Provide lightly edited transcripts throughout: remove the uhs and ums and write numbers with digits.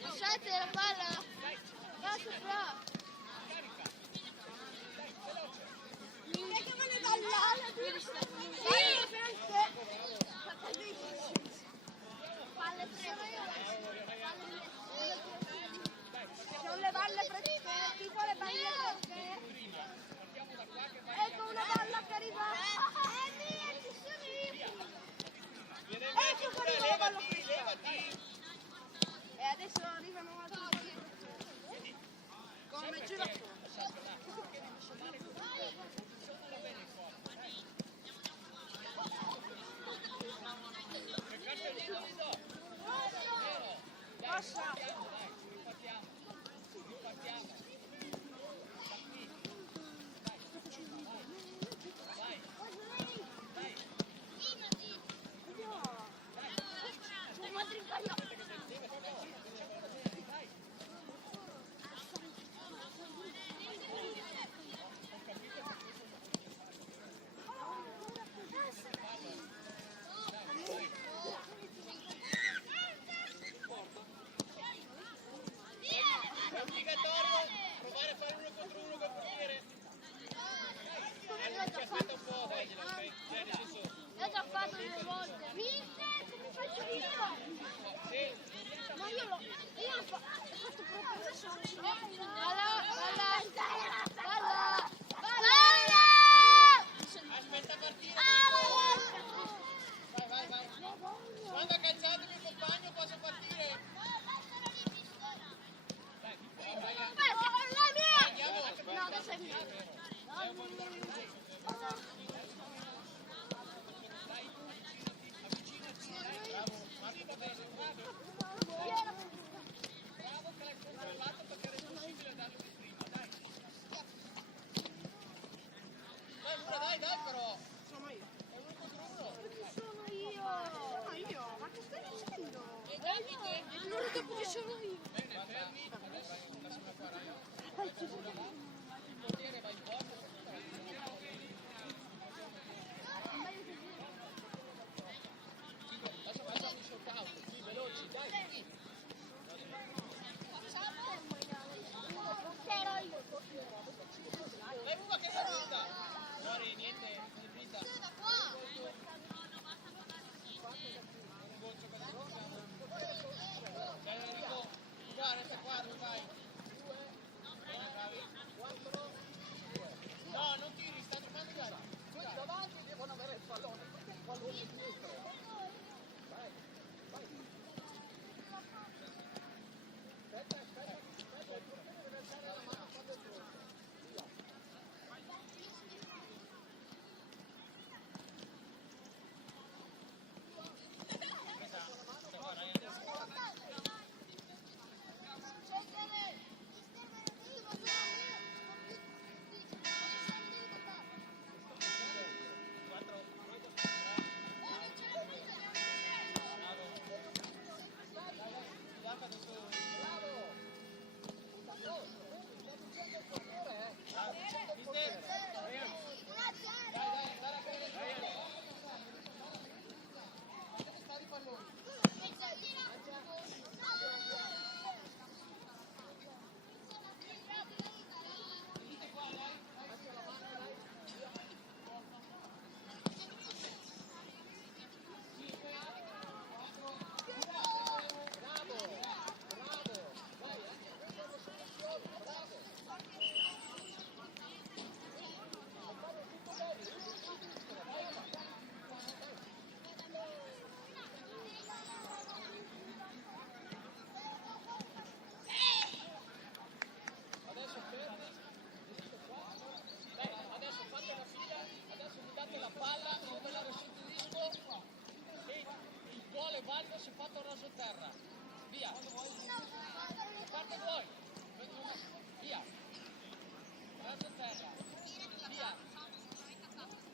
Lasciate la palla. Lascia fra. Non le palle fresche, chi vuole le palle fresche? Ecco una palla che arriva. Ci sono io. Ecco che arriva la palla fresca. E adesso arrivano altri. Come giratori. Passa. L'ho già fatto 2 volte. Come faccio io? Ma io l'ho fatto proprio adesso. Aspetta partire. Vai. Quando ha calciato il mio compagno posso partire. No, adesso è mio. Dai però. Sono io. Sono io. Ma che stai dicendo? Allora dopo ci sono io. Fermi. Adesso lasciamo qua, raga. Il portiere va in porta. Facciamo un shot out. Sì, veloci, dai. Vai Buba che è finita. Fuori niente, è finita. Un buon giocatore. Dai Enrico. Qua, resta qua, dove vai? Bene, bravi. No, non tiri, sta giocando in gara. Quelli davanti devono avere il pallone, perché il pallone è dietro. Vai. Aspetta, il portiere deve alzare la mano quando è pronto. Via. valido si fa tornare su terra. Via. Parte voi. Via. Torna su terra. Via.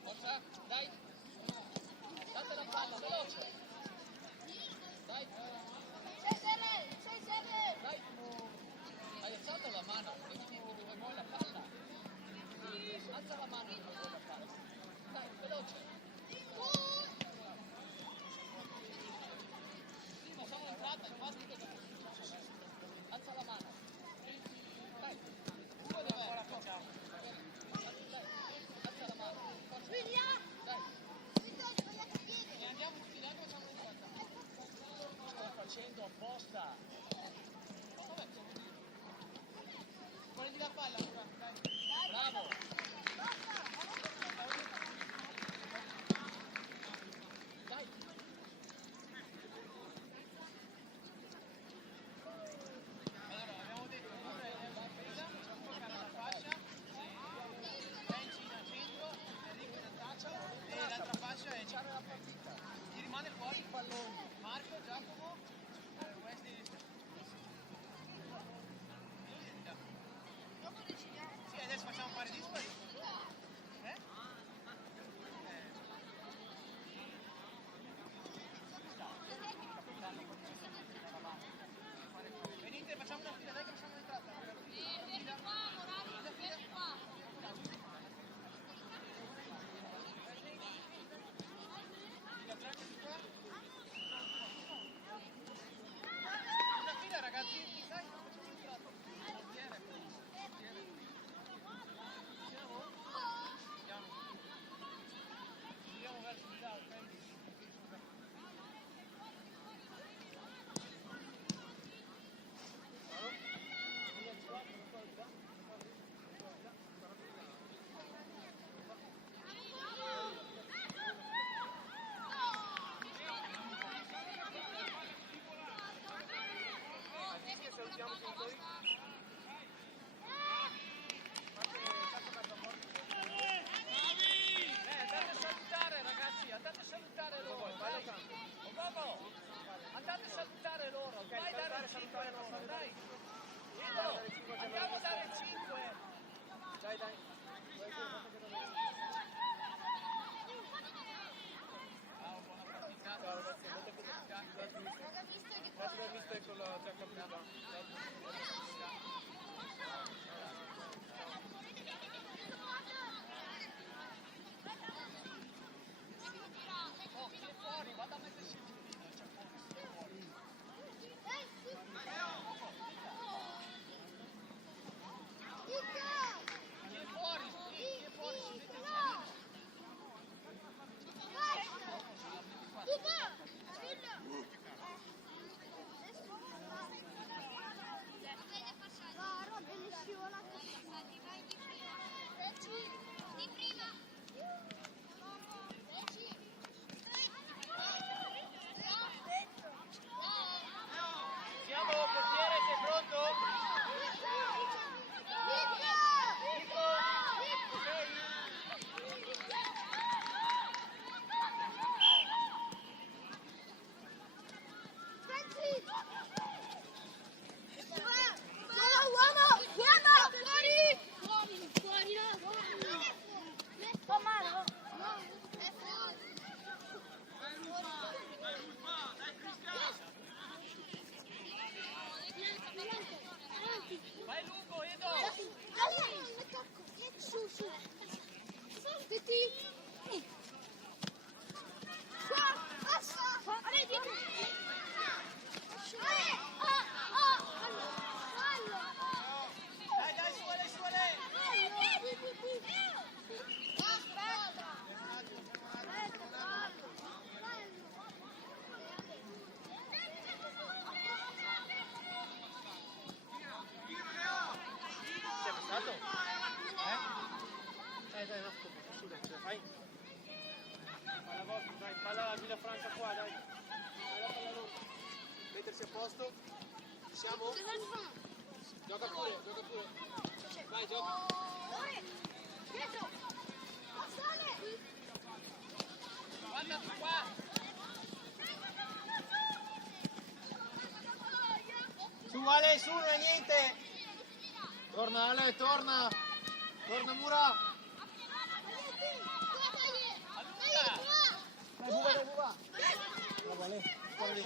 Forza, dai. Date la palla, veloce. Dai. Dai. Hai alzato la mano, dove vuoi la palla. Alza la mano dove vuoi la palla. Dai. posto? Ci siamo? Gioca pure. Vai, gioca. Dietro! Passale! Guarda qua. Su Ale, su, non è niente. Torna Ale, torna. Torna Mura. Dai Buba. Bravo Ale. Fuori lì.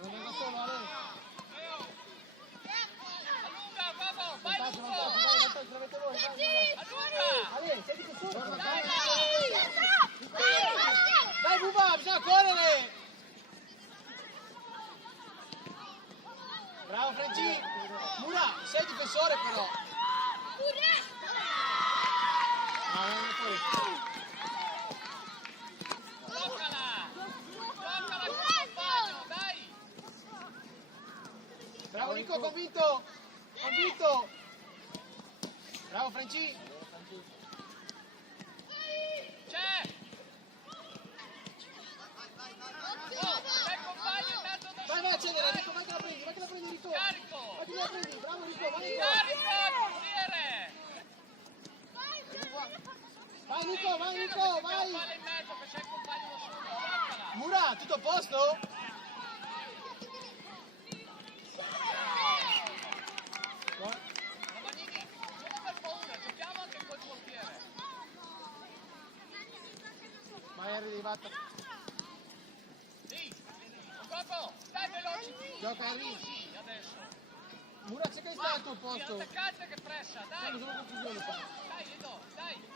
Non venga solo Ale. Allunga, Bobo, vai lungo. Allunga. Allunga. Ale, senti che solo. Dai Buba, bisogna correre. Bravo Franci. Mura, sei difensore però. No, non è fuori. Giocala col compagno, dai. Bravo Nico, convinto. Bravo Franci. C'è. Oh, c'è il compagno intanto da Vai a accedere, Nico, vai che la prendi Nico. Carico. Vai che la prendi, bravo Nico, vai Nico. Carico, portiere. Vai Nico, vai. Palla in mezzo che c'è il compagno da solo. Giocala. Mura, tutto a posto? Romanini, non aver paura, giochiamo anche col portiere. Vai Henry, arrivata. Sì. Coco, dai veloci. Gioca Henry. Sì, adesso. Mura, c'è che sta al tuo posto. Attaccante che pressa, dai. Sono confusioni qua. Dai, Edo, dai.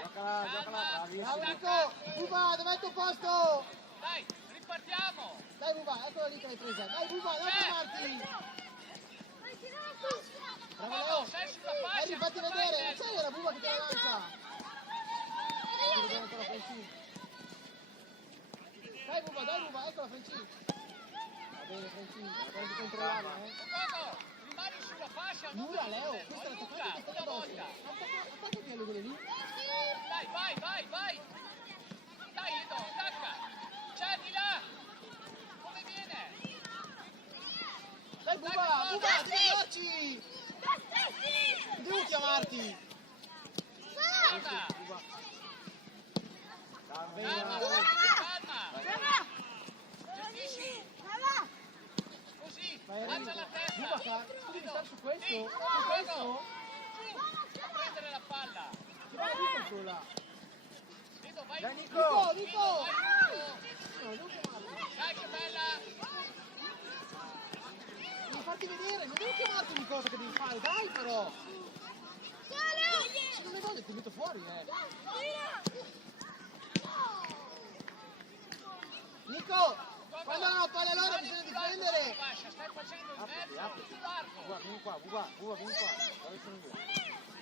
Giocala. Bravo Nico. Buba, dov'è il tuo posto? Dai, ripartiamo. Dai Buba, eccola lì che l'hai presa. Dai Buba, non fermarti. Bravo Leo. Sei sulla fascia. Henry, fatti vedere. Non c'è la Buba che te la lancia. Fatti vedere ancora Franci. Dai Buba, eccola Franci. Va bene Franci, devi controllare, Coco, rimani sulla fascia. Non Mura, ti Leo, chiudere. questa è Allunga, l'attaccante che sta una addosso. volta. Attaccati alle quelle lì. Dai, vai. Dai, Edo, attacca. C'è di là. Come viene? Dai Buba, veloci! Devo chiamarti! Calma. Buba. Calma. Gestisci. Così, Vai alza Enrico. la testa. Buba, tu devi stare su questo? Sì. Su questo? Giù, a prendere la palla. Ci vai Nico su là. Edo, vai. Dai Nico! Edo, vai giù. No, devo chiamarti. Dai, che bella. Devi farti vedere, non devo chiamarti di cosa che devi fare, dai però! Se non ne voglio ti metto fuori, Nico! Quando hanno la palla loro bisogna difendere! Stai facendo il mezzo, più largo. Buba, vieni qua, Buba, vieni qua. Dove sono io?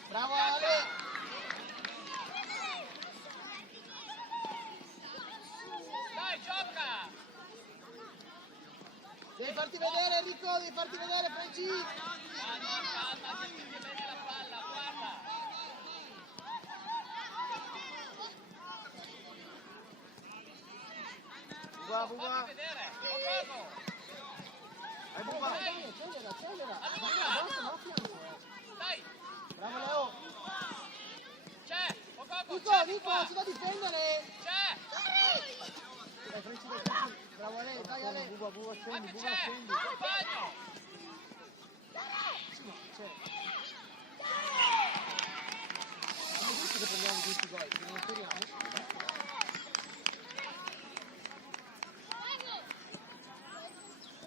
Bravo Ale! Dai, gioca. Devi farti vedere Enrico, devi farti vedere Franci! Calma, gestisci bene la palla, guarda. Buba! Fammi vedere. Bravo. Dai Buba! Dai, accelera! Dai, Bravo Leo! c'è. Poco, Nico, si da difendere! c'è. Dai Franci, bravo Ale, dai Ale! Buba, Ma che c'è? Compagno. Sì, ma c'è. Non è giusto che prendiamo questi gol, che non speriamo.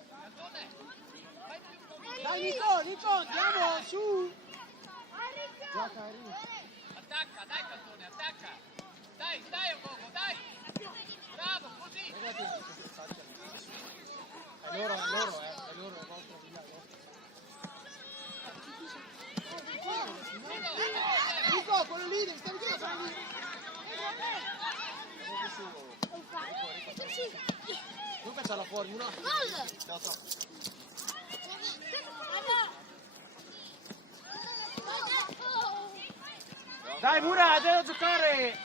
Cantone, vai più. Dai Nico, andiamo, su! Gioca Enrico. Attacca, dai Cantone, attacca. Dai, Ogogo, dai. Bravo, così. Ragazzi, è loro, è il vostro villaggio. Nico, quello lì, devi stare vicino a quello lì. Luca c'ha la formula. Ciao. Dai Mura, devo giocare!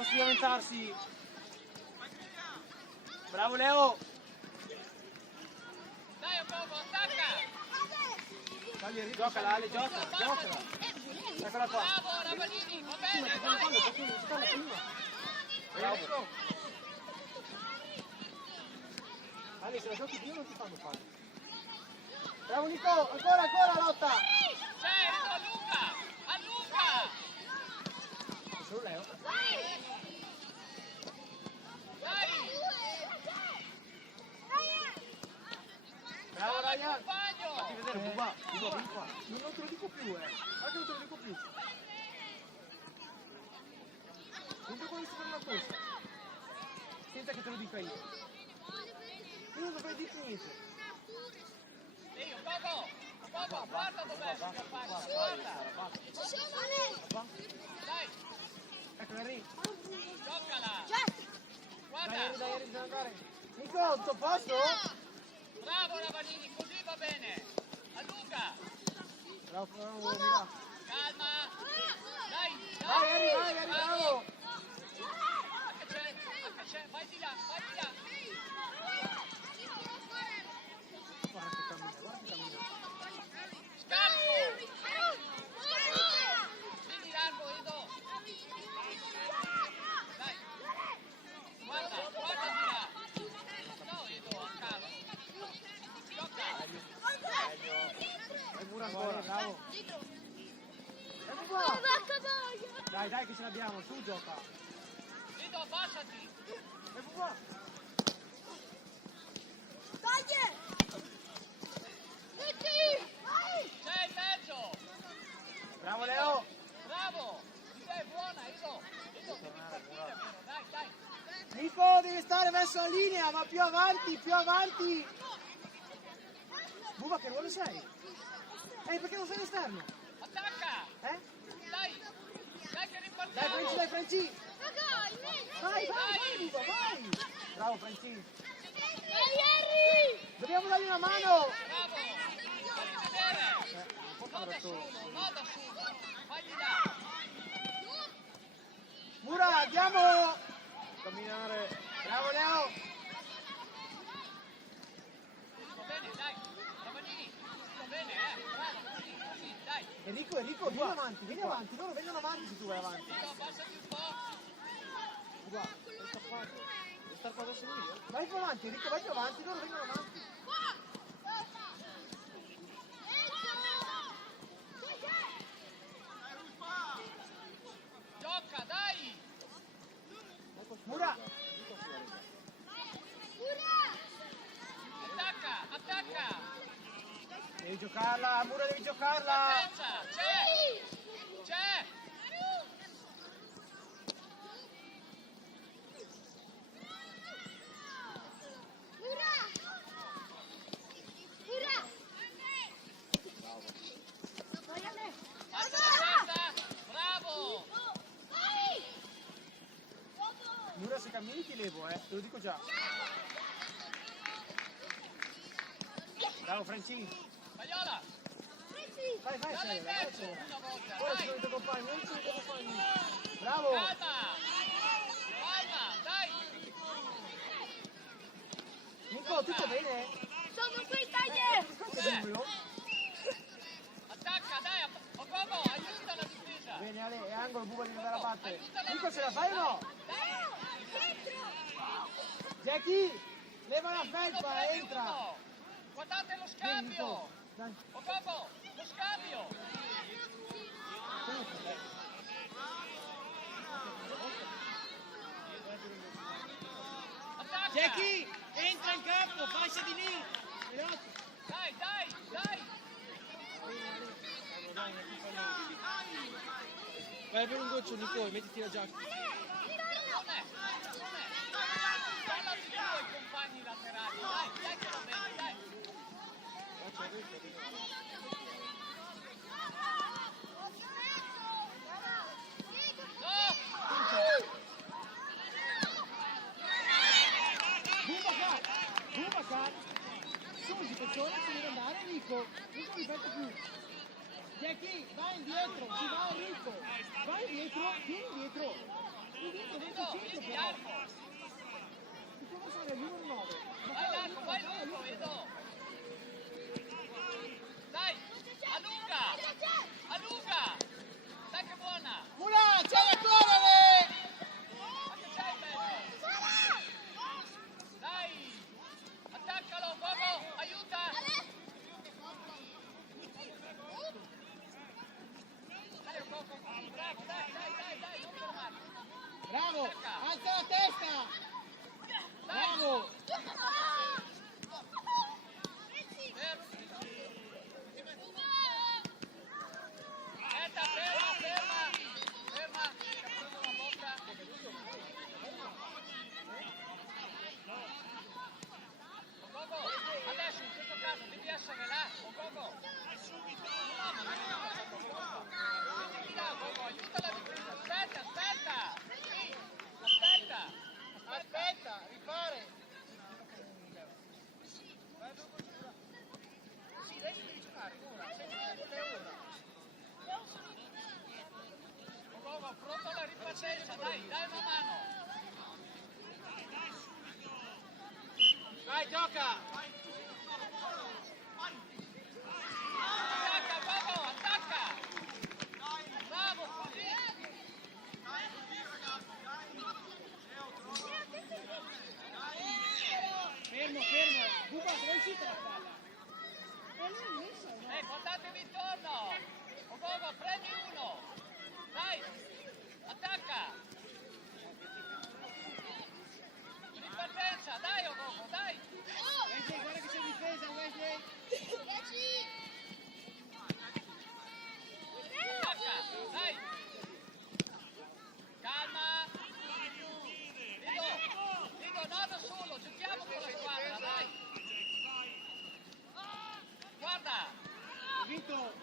Non spaventarsi. Bravo Leo. Dai Ogogo, attacca! Dai, giocala Ale, giocala. Eccola qua. Bravo Ravanini, va bene, vai! Bravo. Ale, se la giochi più non ti fanno fare. Bravo Nico, ancora lotta. C'è, a Luca! A Luca! Solo Leo. Dai! Bravo Ryan. Compagno! Fatti vedere, Bubba, vieni qua. Non te lo dico più, Guarda che non te lo dico più. Sempre quando si fa una corsa. Senza che te lo dica io. Io non dovrei dirti niente. Ehi, Ogogo! Ogogo, guarda dov'è Scarpaccia, guarda! Dai, Ecco, Henry. giocala! Guarda! Dai, Henry, bisogna andare. Nico, tutto a posto? Bravo Ravanini, così va bene! A Luca! Bravo, Mira. Calma! Dai, Vai, Henry, bravo. C'è, vai di là, vai di là! Guarda che cammina. Scappo! Vieni largo, Edo! Dai! Guarda di là! No, Edo, a caso! Gioca! Vai pure ancora, bravo. Ecco qua. Dai, che ce l'abbiamo, su gioca. Edo, abbassati! Ecco qua. C'è in mezzo! Bravo Leo. Bravo! L'idea è buona, Edo! Edo, devi partire, vero? Dai! Nico, devi stare verso la linea, ma più avanti. Buba, che ruolo sei? Perché non sei all'esterno? Attacca! Dai che ripartiamo! Dai, Franci. Vai, Buba, vai. Bravo, Franci. Dobbiamo dargli una mano. Bravo! Fammi vedere! No da solo! Vai di là! Mura, andiamo. Camminare. Bravo, Leo. Va bene, dai! Ravanini! Va bene, bravo! Sì, dai! Enrico, vieni avanti, loro vengono avanti se tu vai avanti. Edo, abbassati un po'! Buba, stai scappando. Devi stare qua verso io. Vai più avanti, Enrico, vai più avanti, loro vengono avanti. Gioca, dai! Mura. Attacca! Devi giocarla, Mura, devi giocarla. Partenza! C'è! Alza la testa! Bravo! Mura, se cammini ti levo, te lo dico già. Bravo, Francini. Spagliola! Vai, Dalla in mezzo! Sergio. Una volta! Ora ci Dai! sono i tuoi compagni, Bravo. Calma! Dai! Nico, tutto bene? Sono qui, Tiger! Questo è bello. Attacca, dai! Ogogo, aiuta la difesa! Bene, Ale, è angolo, Buba devi andare a battere. Aiutala. Nico, ce la fai o no? Jackie, leva la felpa, entra. Guardate lo Vieni, scambio! Nico. Dai. Ogogo, lo scambio! Attacca! Jackie, entra in campo, fascia di lì. Dai! Vai per un goccio, Nico, mettiti la giacca. Non è! Dalla di due i compagni laterali! Dai che lo vedi, dai! Buba, Susi, persone, se deve andare, Nico. Nico mi aspetta più. Jackie, vai indietro, ci va Enrico. Vai indietro, vieni indietro. Vedi, Arco. Il professore è il numero 9. Vai lungo, Edo. Dai, allunga. Dai che buona. Una, c'è da correre! Ma che c'hai in mezzo? Dai, attaccalo, Gogo, aiuta. Dai, Gogo, bravo, dai, non fermarti. Bravo, alza la testa! Dai. Bravo! Aspetta, ferma, che ha preso la bocca. Gogo, adesso in questo caso devi essere là, Gogo. Vieni là, Gogo, aiuta la difesa. Aspetta, rifare! Sì, adesso devi giocare, ora, sei ora. Gogo, pronto alla ripartenza, dai una mano. Vai, gioca! Attacca, Gogo, attacca! Bravo, così! Fermo! Buba, dove è uscita la palla? Guardatevi intorno! Gogo, prendi uno! Dai! Attacca! Ripartenza, dai Gogo, dai! Wesley, guarda che c'è difesa, Wesley! Attacca, dai! Calma! Dico, no da solo, giochiamo con la squadra, dai! Guarda! Vinto!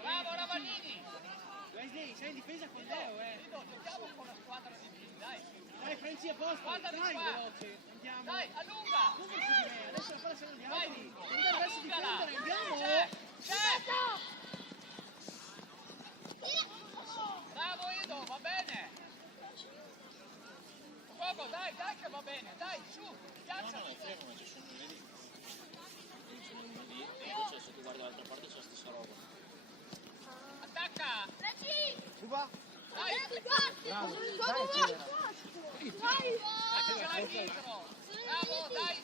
Bravo Ravanini! Wesley, sei in difesa con Leo, Dico, giochiamo con la squadra di Vini, dai! Dai, Franci a posto, Guarda di dai, qua. veloce, andiamo! Dai, allunga! Non verso di me, adesso la palla sono gli Vai! altri! Non deve verso di Allungala! prendere, andiamo! C'è! Bravo Edo, va bene! Gogo, dai che va bene, dai, su, piazzati! Se tu guardi dall'altra parte c'è la stessa roba. Attacca! Buba. Dai! Bravo. Dai, c'era. Anche ce l'hai dietro! Bravo, dai!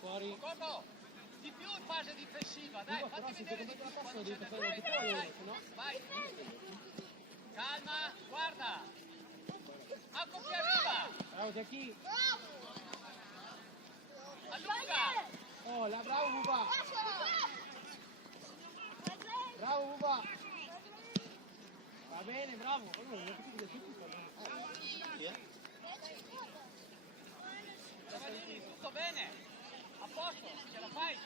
Fuori. Gogo, di più in fase difensiva, dai, Buba, però fatti se vedere giochi di più la passa quando devi c'è fare del di tempo, più, dai! no? Vai! Calma, guarda! Ecco chi arriva! Bravo, Giacchi. Allunga! Oh, la bravo Buba. Bravo Buba. Va bene, bravo. Allora, non capito che tutti Giovannini, tutto bene? A posto, ce la fai?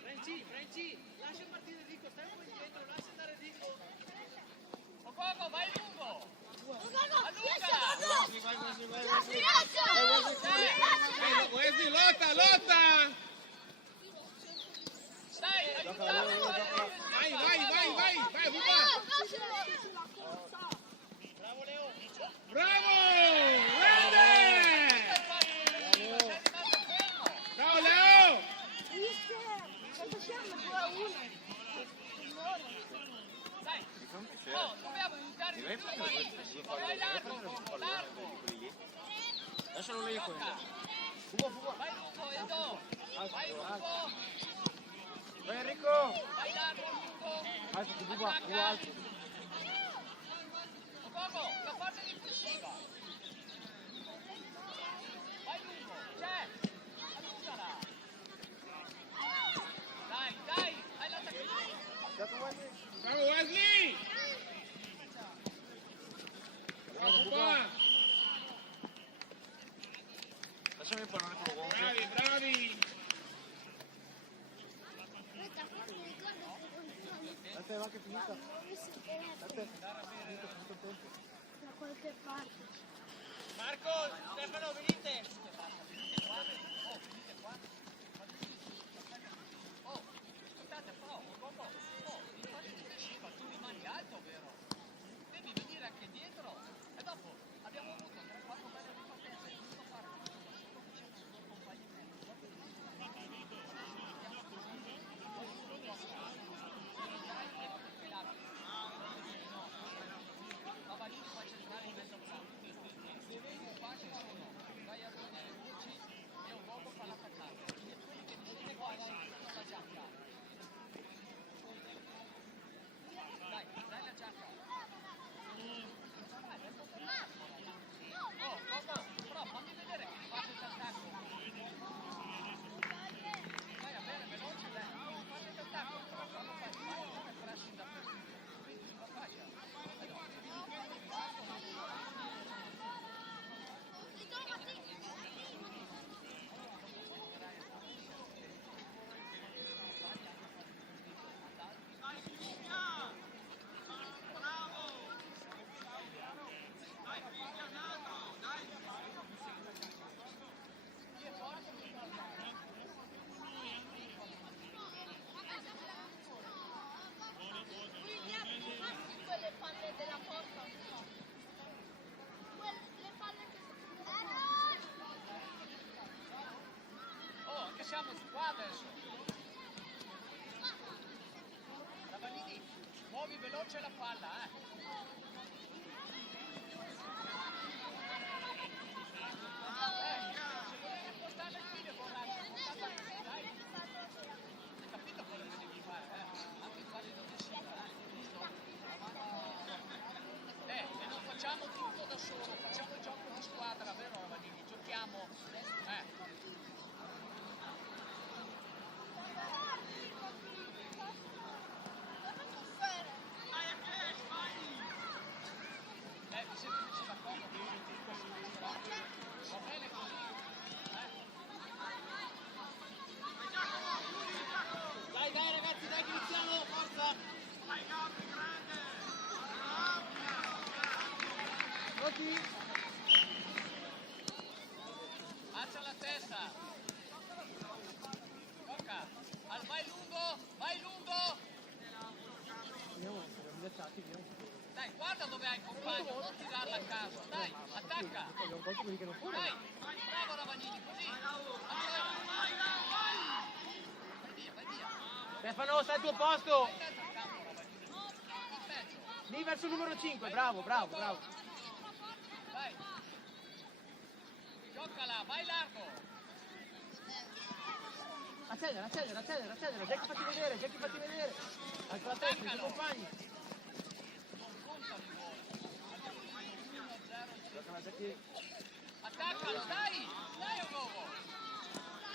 Franci, lascia partire Rico, stai un po' indietro, lascia andare Rico! Gogo, vai lungo! Wesley, lotta! Dai, aiutatemi! Vai, Buba! Bravo Leo! Bravo! Grande! Bravo Leo! Dai! Oh, dobbiamo aiutare di più la difensiva! Vai largo, Gogo, largo! Lascialo lì con Vai lungo, Edo! Vai lungo! Vai Enrico. Vai largo, lungo! Alzo, Buba, Buba, alzo. Gogo, la fase difensiva! Vai lungo! C'è! Allungala! Dai! Hai l'attacco! Bravo Wesley! Bravo Buba! Lasciami parlare con lo Bravi! A te va che è finita. A te. Finito il tempo. Da qualche parte. Marco, Stefano, venite! facciamo qua adesso. Ravanini, muovi veloce la palla, Spostare il piede borraccio, spostare così, dai. Hai capito quello che devi fare, Anche in fase difensiva, e non facciamo tutto da solo, facciamo il gioco di squadra, vero Ravanini? Giochiamo, vi siete messi d'accordo? Va bene così? Dai ragazzi, dai che iniziamo, forza! Pronti? Alza la testa. Tocca. Vai lungo, vai lungo. Andiamo, siamo minacciati, vediamo. Dai, guarda dove hai il compagno, non tirarla a caso. Dai, attacca. Abbiamo colto quelli che non furono. Dai, bravo Ravanini, così. Vai via, vai via. Stefano, stai al tuo posto! Vai in mezzo al campo, Ravanini. In mezzo. Lì verso il numero 5, bravo. Vai. Giocala, vai largo. Accelera, Jackie fatti vedere. Alza la testa, i tuoi compagni. Non contano i gol. Giocala, Jackie. Attaccalo, dai. Dai, Ogogo.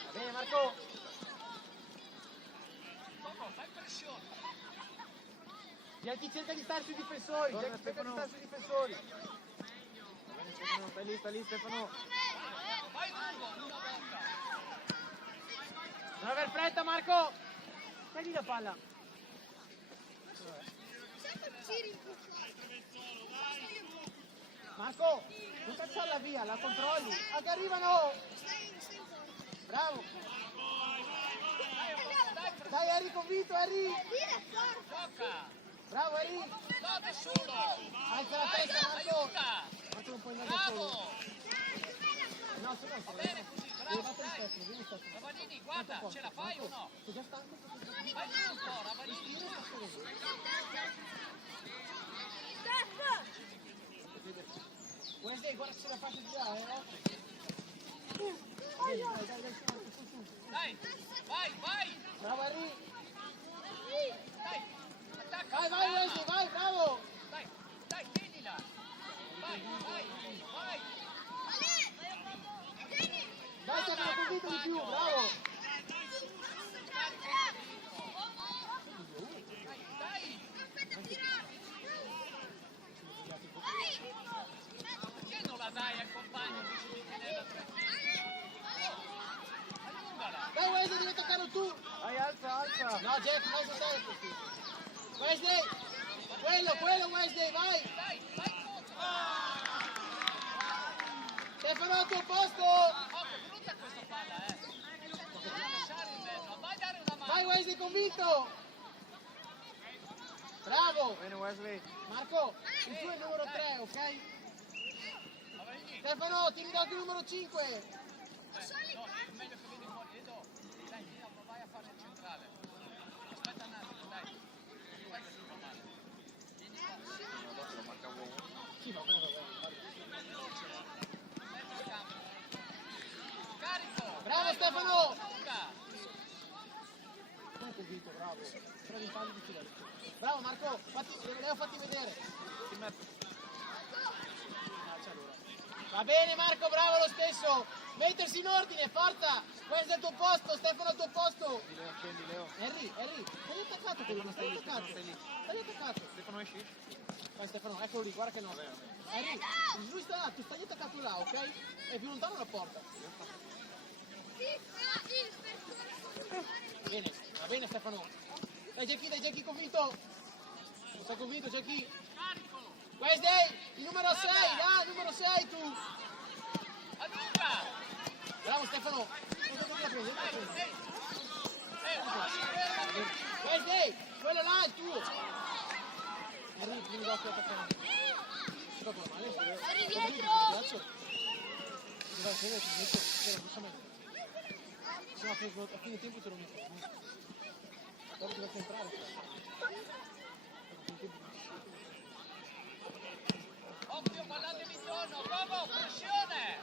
Va bene, Marco. Ogogo, fai pressione. Jackie cerca di stare sui difensori. Vai Stai lì, Stefano. Vai lungo, una volta. Non aver fretta, Marco. Stai lì la palla. Marco, non cacciarla via, la controlli. Ah, che arrivano. Bravo. Dai, Harry, convinto, Harry. Gioca. Bravo, Harry. No, da solo. Alza la Dai, testa, Marco. aiuta. Facciamo un po' in mezzo solo. Bravo. No, su, Va bene così, bravo, dai. vieni Stefano. Ravanini, guarda, ce la fai o no? Sei già stanco? Vai giù un po', Ravanini. Wesley, guarda se ce la fate già, Dai, Dai, vai. Bravo, Harry. Dai, attacca. Vai, Wesley, vai, bravo. Dai, tienila. Vai. Dai, Stefano, convinto di più, bravo. Dai. Perché non la dai al compagno invece di tenerla tranquilla? Allungala. Dai, Wesley, devi toccare tu. Vai, alza. No, Jack, vai su te. Wesley. Quello, Wesley, vai. Dai, vai contro. Stefano, al tuo posto. Oh, che brutta questa palla, Bisogna lasciare in mezzo. Vai dare una mano. Vai, Wesley, convinto. Bravo. Bene Wesley. Marco, il tuo è il numero 3, ok? Ravanini. Stefano, tieni d'occhio il numero 5. No, è meglio che vieni fuori. Edo, dai, vai a fare il centrale. Aspetta un attimo, dai. Vai che si fa male. Vieni qua. Sì, ma come va Mezzo al campo. Carico. Bravo, Stefano. Lunga. Tu convinto, bravo. Però in fallo di silenzio. Bravo Marco, Leo fatti vedere. Va bene Marco, bravo lo stesso. Mettersi in ordine, forza. Questo è il tuo posto, Stefano al tuo posto. Scendi Leo. Harry, stai attaccato quello, non stai attaccato. Stai attaccato. Stefano esci? Vai Stefano, eccolo lì, guarda che no. Harry, lui sta là, tu stai attaccato là, ok? È più lontano la porta. Bene, va bene Stefano. Dai Jackie convinto. Non sei convinto Jackie? Wesley, il numero 6, dai, numero 6 tu. Allunga. Bravo Stefano. Non la prendi, Ferma. Wesley, quello là è il tuo. Harry, prendi l'occhio attaccante. Dopo la male, Harry, dietro. se no a fine tempo ce lo metto. Dopo deve entrare. Occhio, guardatevi intorno, Gogo, pressione!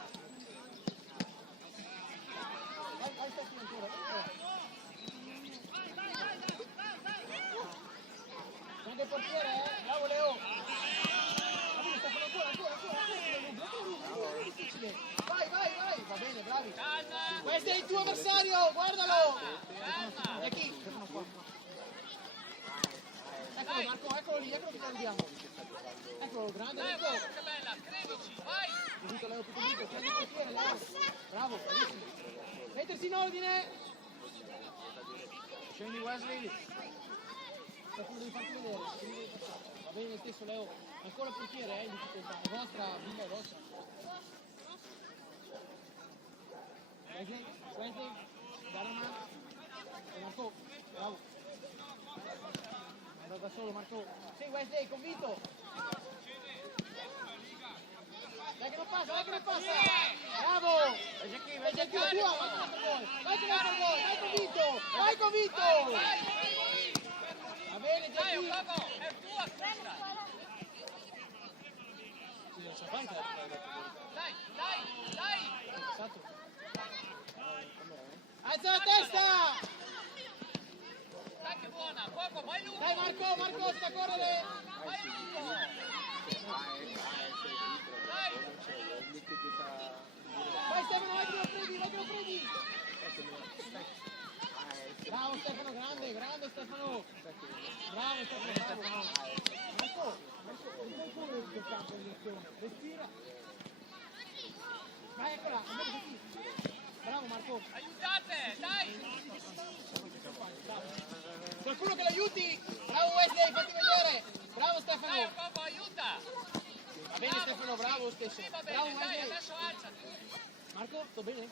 Vai Stefano ancora. Grande portiere, bravo Leo. Stefano ancora. Difficile. Vai. Va bene, bravi. Calma! Questo è il tuo avversario, guardalo. Calma! E chi? Stefano qua. Eccolo Marco, eccolo lì, eccolo che lo vediamo. Eccolo, grande, Dai, Nico. guarda che bella, credici, vai! Subito Leo, tutto dritto, prendi il portiere, Leo. Bravo, bravissimo. Mettersi in ordine. Scendi Wesley. Qualcuno devi farti vedere. Va bene lo stesso Leo. Ancora il portiere, in difficoltà. È vostra, Villa è vostra. Wesley, dare una mano. E Marco, bravo. Andò da solo Marco. Sì Wesley, convinto. Dai che non passa. Bravo. Vai Giacchi, è tua. Vai convinto. Va bene Dai, Giacchi. Gogo, è tua questa! Sì, non so quanto è. Dai! Alza la testa! Dai che buona, Gogo, vai lungo! Dai Marco, sta a correre! Vai lungo! Dai! Vai Stefano, vai che lo prendi! Bravo Stefano, grande Stefano! Bravo Stefano, bravo! Marco, non puoi correre del campo in direzione, respira! Vai, eccola, andiamo qui! Bravo Marco! Aiutate, dai! Qualcuno che l'aiuti! Bravo Wesley, fatti vedere! Bravo Dai, Stefano! Gogo, aiuta! Va bene Stefano, bravo stesso! Sì, va Bravo bene, dai, Wesley! adesso alzati! Marco, sto bene?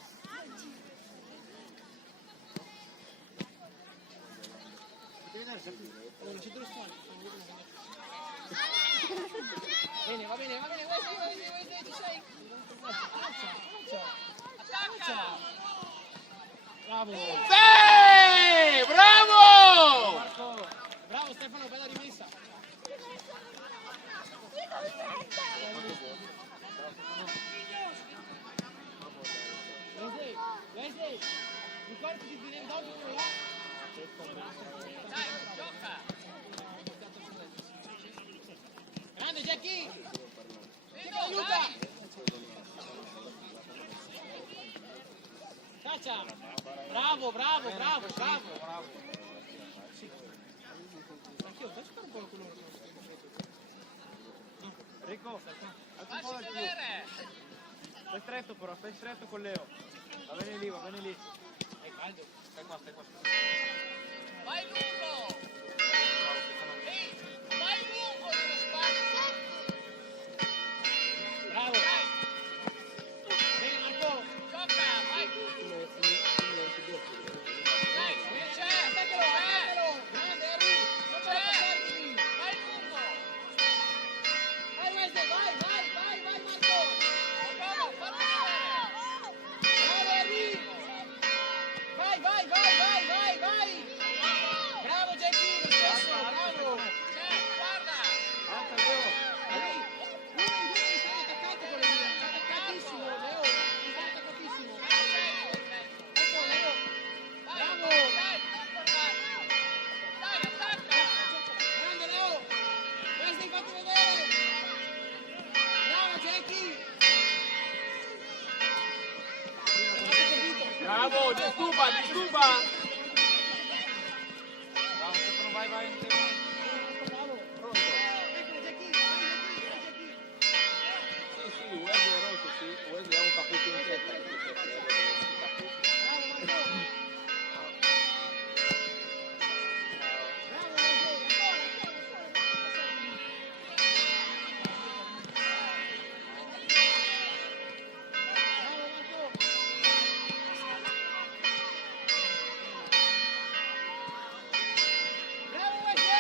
Fatti vedere, non c'è dello squalo. Bene, va bene, Wesley, ci sei? Attacca! Bravo! Sì! Bravo! Marco! Bravo Stefano, bella rimessa! Wesley, ricordati di tenere dopo quello là. Dai, gioca! Grande Jackie! Vino, Aiuta! dai! Caccia! Bravo! Sì. Anch'io, faccio fare un po' quello che Rico, alza un po' Facci dal più. vedere! Stai stretto però, stai stretto con Leo. Va bene lì. è caldo. Stai qua. Vai lungo! Ehi, vai lungo nello spazio! Bravo! Dai, Bene Marco! gioca, vai! Dai, c'è! Attaccalo! Grande Harry! Non C'è! passarti! Vai lungo! Vai Wesley, vai Marco! Gogo, fatti vedere! Bravo Harry! Vai! Bravo Jackie, lo stesso, bravo! C'è, guarda! Alza Leo. Harry, lui stai attaccato con le mie, attaccatissimo, Leo, stai attaccatissimo. Ecco Leo, Vai, bravo! dai, non fermarti! Dai, attacca! Grande Leo! Wesley, fatti vedere! Bravo Jackie! Bravo, disturba. Bravo Stefano, vai. Bravo! Pronto? Eccolo Jackie! Sì, Wesley è rotto, sì. Wesley ha un cappuccio in testa. Bravo Marco! Bravo Wesley! Bravo Marco! Bravo Wesley!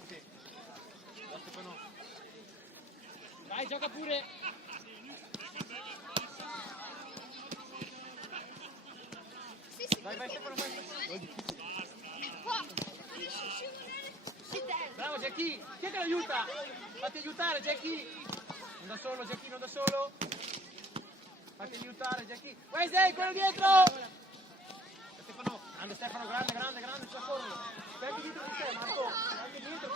tutti. Da Stefano. Vai, gioca pure. Sì, sì. Vai Stefano, vai. Qua. Sì, dai. Bravo Jackie, chi è che lo aiuta? Fatti aiutare Jackie. Non da solo Jackie, non da solo. Fatti aiutare Jackie. Wesley, quello dietro. Stefano, grande, sulla corona. C'è anche dietro di te Marco. C'è anche dietro.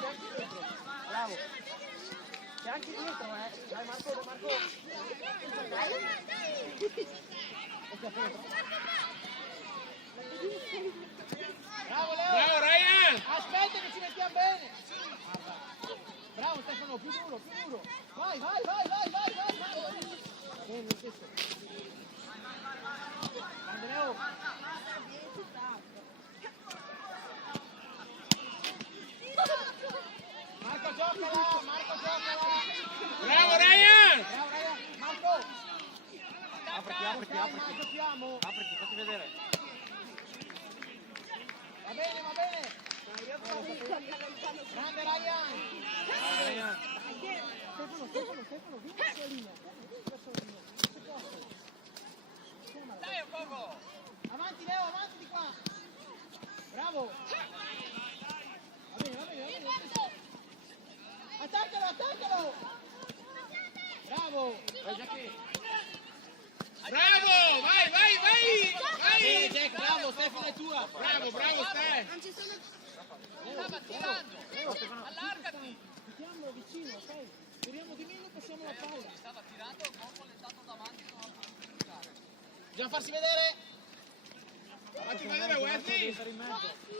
Bravo. C'è anche dietro, Dai Marco. Bravo Leo. Bravo Ryan! Aspetta che ci mettiamo bene. Bravo Stefano, più duro. Vai. Bene, lo stesso. Grande Leo. Marco giocala. Bravo Ryan! Marco. Apriti. Giochiamo. Apriti, fatti vedere. Va bene. Grande Ryan. Stefano, vieni verso la linea. Dai un poco! Avanti Leo, avanti di qua. Bravo. Va bene. Attaccalo. Bravo. Vai Jackie. Bravo! Vai! Bene Jack, bravo, Stefano è tua. Bravo Stai! Non ci sono... Stava tirando! Allargati! Stiamo vicino, ok? Speriamo di meno, passiamo la palla. Stava tirando, il colpo è stato davanti, non ha potuto tirare. Bisogna farsi vedere. Fatti vedere Wesley!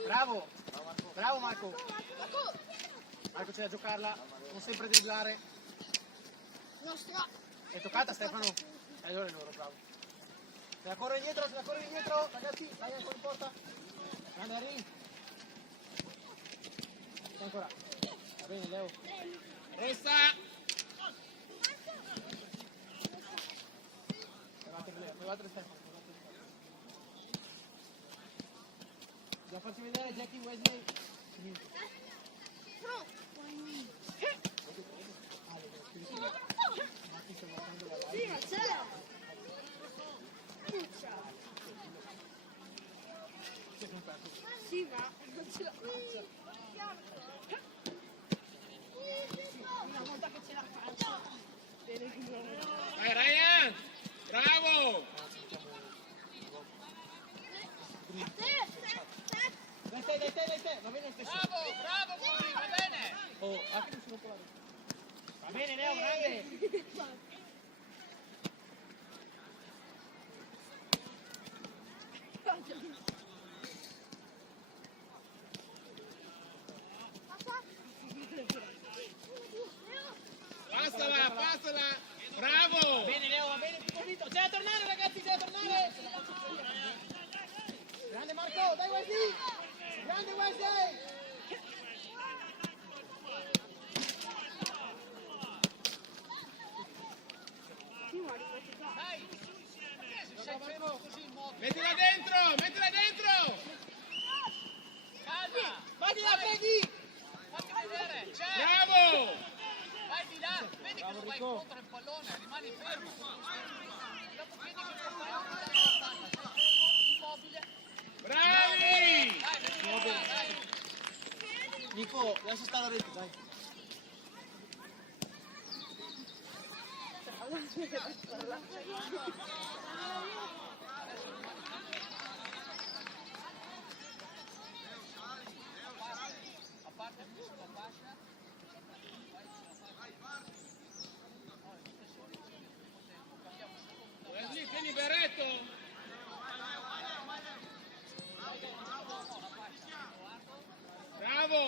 Bravo Marco. Marco c'è da giocarla, non sempre dribblare. Nostra. È toccata Stefano? Allora è loro, bravo. Se la corre indietro, ragazzi, vai ancora in porta. Grande Henry. Ancora. Va bene Leo. Rossa! Levate Stefano. Bisogna farci vedere Jackie Wesley. Sì, ma c'è. Sì, ma non ce la faccio. Una volta che ce la faccio. Vai Ryan! Bravo! Dai te, va bene il stesso. Bravo, Puri, va bene! Oh, anche nessuno può la Va bene Leo, grande. Passala! Bravo! Va bene Leo, va bene, più convinto. C'è da tornare ragazzi, Grande Marco, dai Wesley. Grande Wesley. Dai! Perché sei fermo così immobile? Mettila dentro! Calma! Vai di là, Freddy. Fatti vedere! C'è! Bravo! Vai di là! Vedi che non vai contro il pallone, rimani fermo! Dopo vedi che il pallone sei fermo, immobile! Bravi! Dai, vedi qua, dai! Nico, lascia stare la rete, dai. A parte sulla fascia, Wesley, tieni Berretto! Bravo!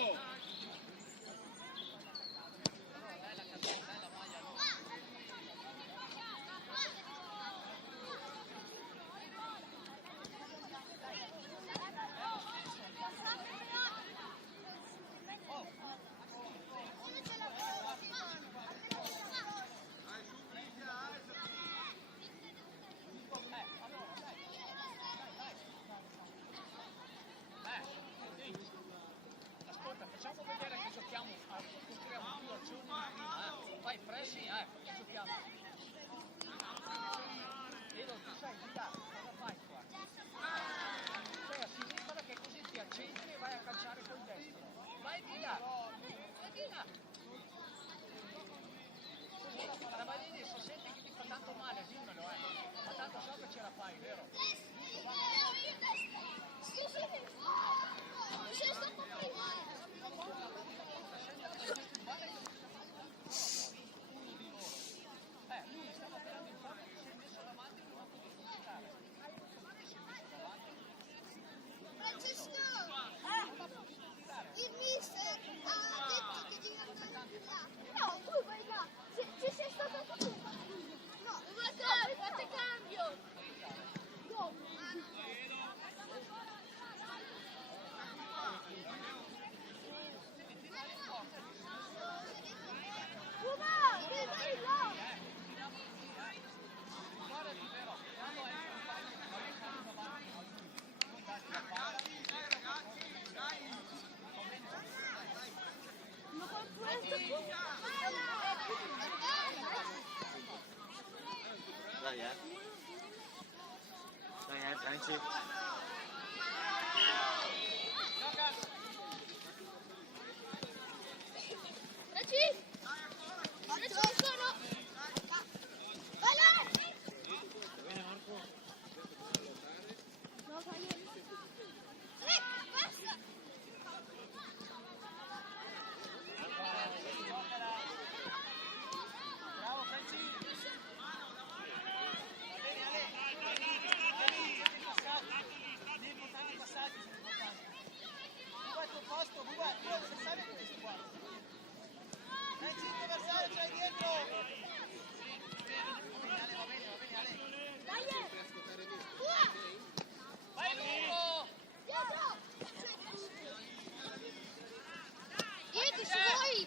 Sì. Franci! Franci, ci sono! Vai là! No, fai io. Passa! Bravo Francini. Importanti passaggi sono importanti. Buba al tuo posto, Buba, tu avversario è questo qua. Francini, avversario, c'hai dietro. Va bene, Ale, va bene, Ale. Dai! Vai lungo! Dietro! Dietro, su voi!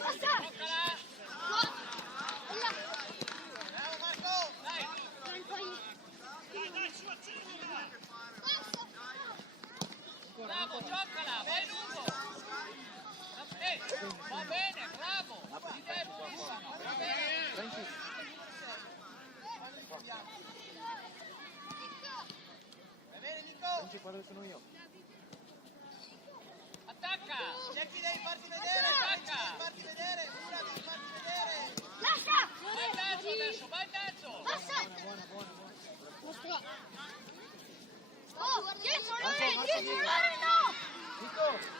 Passa! Toccala! Bravo Marco. Dai! Bravo, giocala! Vai lungo! Va bene, bravo! Di dentro, va bene! Franci. Va bene Nico. Franci, guarda, sono io. Attacca! Jackie devi farti vedere. Attacca! Devi farti vedere. Mura, devi farti vedere. Lascia! Vai in mezzo adesso, vai in mezzo! Passa! Buona. Mostra! Oh, dietro lui! Dietro lui, no! Nico.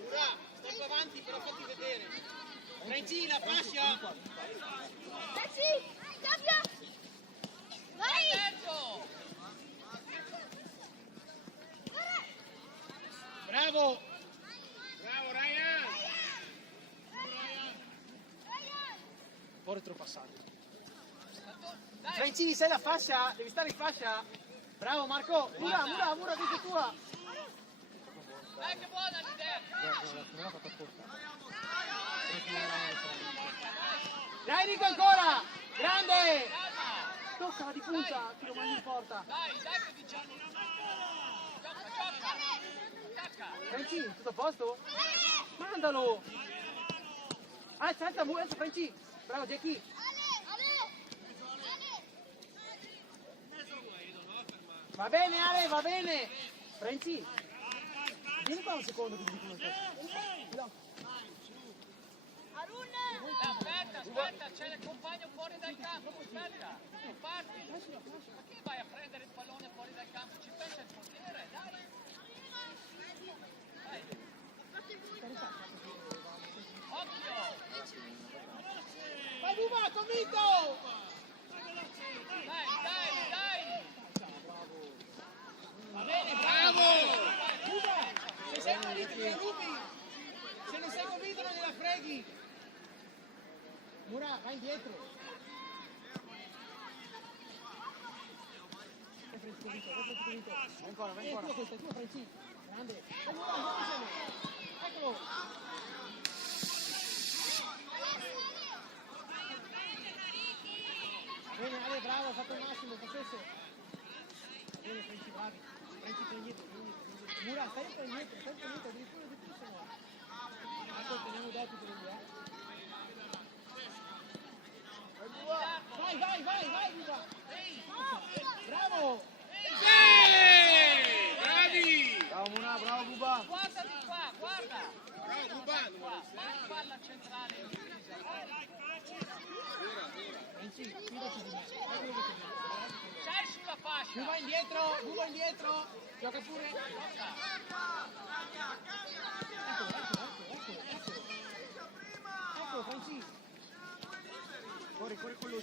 Mura, stai più avanti però fatti vedere. Franci, la fascia. Messi! Cambia! Vai in Vai! mezzo! Bravo. Bravo Ryan. Fuori troppo passaggio. Dai! Franci, sei la fascia, devi stare in fascia. Bravo Marco. Mura, questa è tua. Dai che buona l'idea! Non l'ha fatto apposta. Dai Nico ancora. Grande. Calma! Toccala di punta, che lo mandi in porta. Dai che diciamo! Gioca! Attacca! Franci, tutto a posto? Mandalo. Alza Franci. Bravo Jackie. Va bene Ale, va bene. Franci. Vieni qua un secondo che ti dico una cosa. Aspetta, c'è il compagno fuori dal campo, aspetta, non parti. Perché vai a prendere il pallone fuori dal campo? Ci pensa il portiere, dai. Occhio! Vai Buba, convinto! Dai! Va bene, bravo! Buba, se sei convinto te la rubi. Se non sei convinto non gliela freghi. Mura, vai indietro. Vai ancora. Questa è tua Franci. Grande. Vai Mura, andiamo insieme. Eccolo. Bene Ale, bravo, hai fatto il massimo, facesse. Bene Franci, bravi. Franci, stai indietro. Mura, stai indietro, addirittura di più se no. Ecco, teniamo dopo per lui, Vai, Buba! Bravo! Bravo Muna, bravo Buba. Guarda di qua, guarda! Qua, palla centrale in difesa. Franci, fidati di me. Fai quello che ti dico. C'hai sulla fascia! Buba indietro, gioca pure. Ecco, Franci. Corri con lui.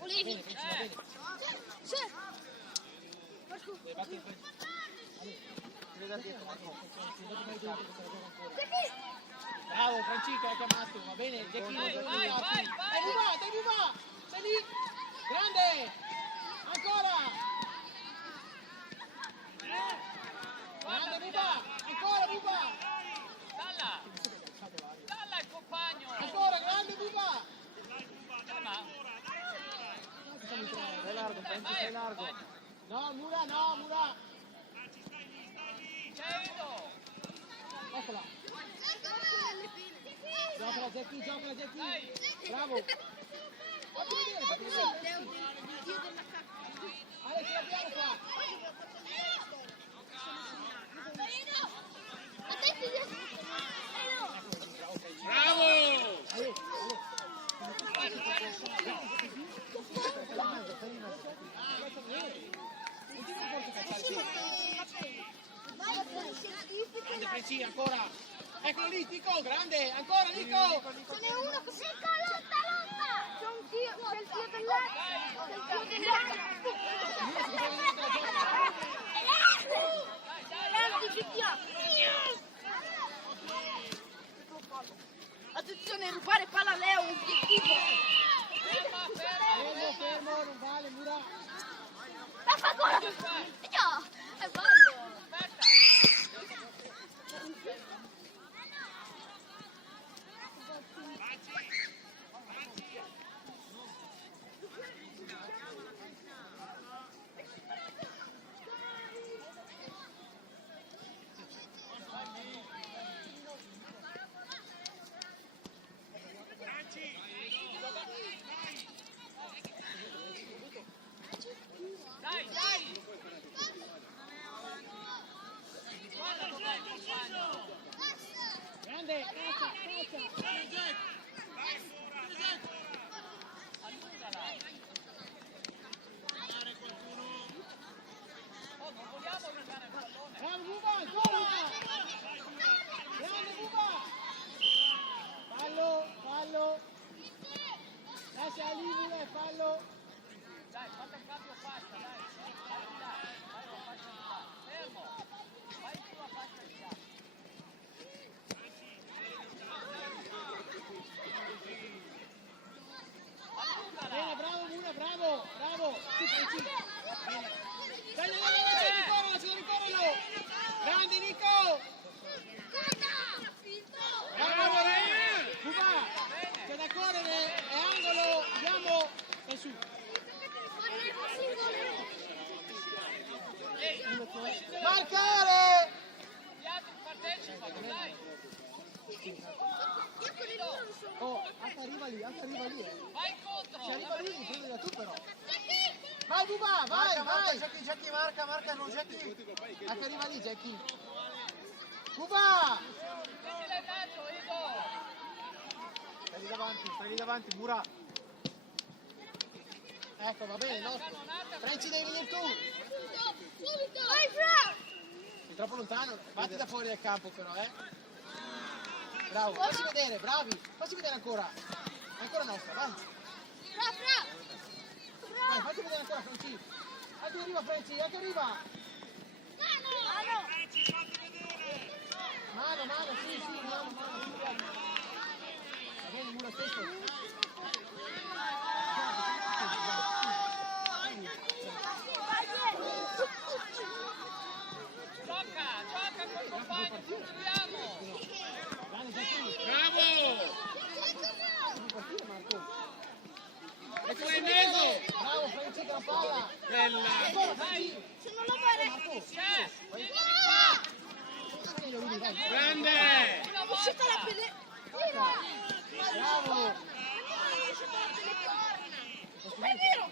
Olivi! Franci, va bene. Sì! Marco! Batti in Franci. Ti vedo dietro, Marco. Jackie! Bravo, Franci, che l'ha chiamato. Va bene, Jackie. Vai! Dai Buba! Sei lì! Grande! Ancora! Grande Buba! Ancora Buba! Dalla il compagno! Ancora, grande Buba! Ma Sei largo, Franci, sei largo. No, Mura, no, Mura. Edo! Eccola. Giocala Jackie, giocala Jackie. Bravo. Ale, ce l'abbiamo qua. Bravo! Ale. Grande Frenci, ancora. Eccolo lì, Nico, grande, ancora Nico. Ce n'è uno così. Lotta! C'è un tiro, c'è il tiro dell'altro. Attenzione, rubare palla a Leo, un obiettivo. Fermo, non vale, Mura. Fa gol! No, è bello. Dai! Guarda dov'è il compagno! Grande, caccia. Allungala! Oh, non vogliamo allungare il pallone! Bravo Buba, ancora. Grande Buba. Fallo. Lascia lì, Mura, fallo. Dai, fate il cambio fascia, dai! Vai di là, vai la fascia di là! Fermo! Vai sulla fascia di là! Allungala! Bene, bravo Mura, bravo. Sì, Frenci. Dai, ce lo ricorrono. Grande Nico. Bravo, Buba. C'è da correre, è angolo, andiamo e su. Marcare! Gli altri partecipano, dai! Oh, anche arriva lì. Vai contro! Se arriva lì, prendi da tu però. Vai Buba, vai! Jackie, marca, non Jackie. Anche arriva lì, Jackie. Buba! Che l'hai dato, Edo? Stai lì davanti, Mura. Ecco, va bene, no? Frenci devi venire tu. Vai, Fra! Sei troppo lontano. Fatti da fuori del campo però, Bravo, facci vedere, bravi. Facci vedere ancora. Ancora nostra, vai. Fra! Vai, facci vedere ancora, Frenci. Anche arriva, Frenci, anche arriva. Mano, sì, mano. Va bene, Mura stesso. Gioca col compagno, continuiamo! Bravo! Partire, Marco. Eccola in mezzo! Bravo, Frenci, gran palla. Bella! Ancora, Frenci. Se non lo fare... C'è! Grande! Una Uscita la volta! pelle... Bravo. È vero!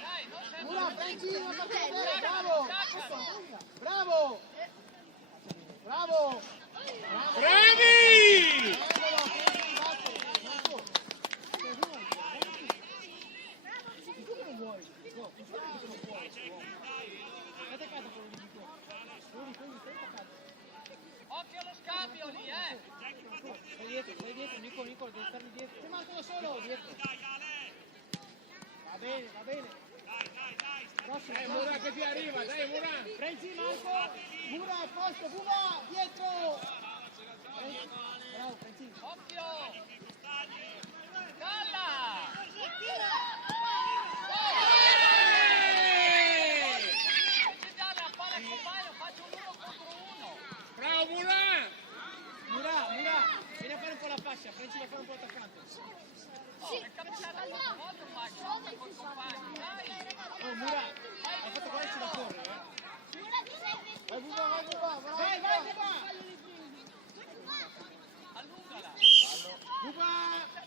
Dai, non sei Mura, Frenci, non faccio vedere, bravo. Bravi! Occhio allo scambio lì, Stai dietro, Nico, devi starmi dietro. Ti manco da solo, dietro. Va bene. Dai Mura che ti arriva, dai Mura! Frenci, Marco. Mura a posto, Buba, dietro. Bravo, Frenci. Occhio! Galla! Invece di dare la palla al compagno, faccio un 1 contro 1. Bravo Mura! Mura, vieni a fare un po' la fascia, Frenci va a fare un po' l'attaccante. è capitato una volta ormai, gioca con i compagni, dai! Oh, Mura, hai fatto questo da correre, Vai Buba, vai Buba, bravo! Vai, vai, Buba! Allungala! Buba!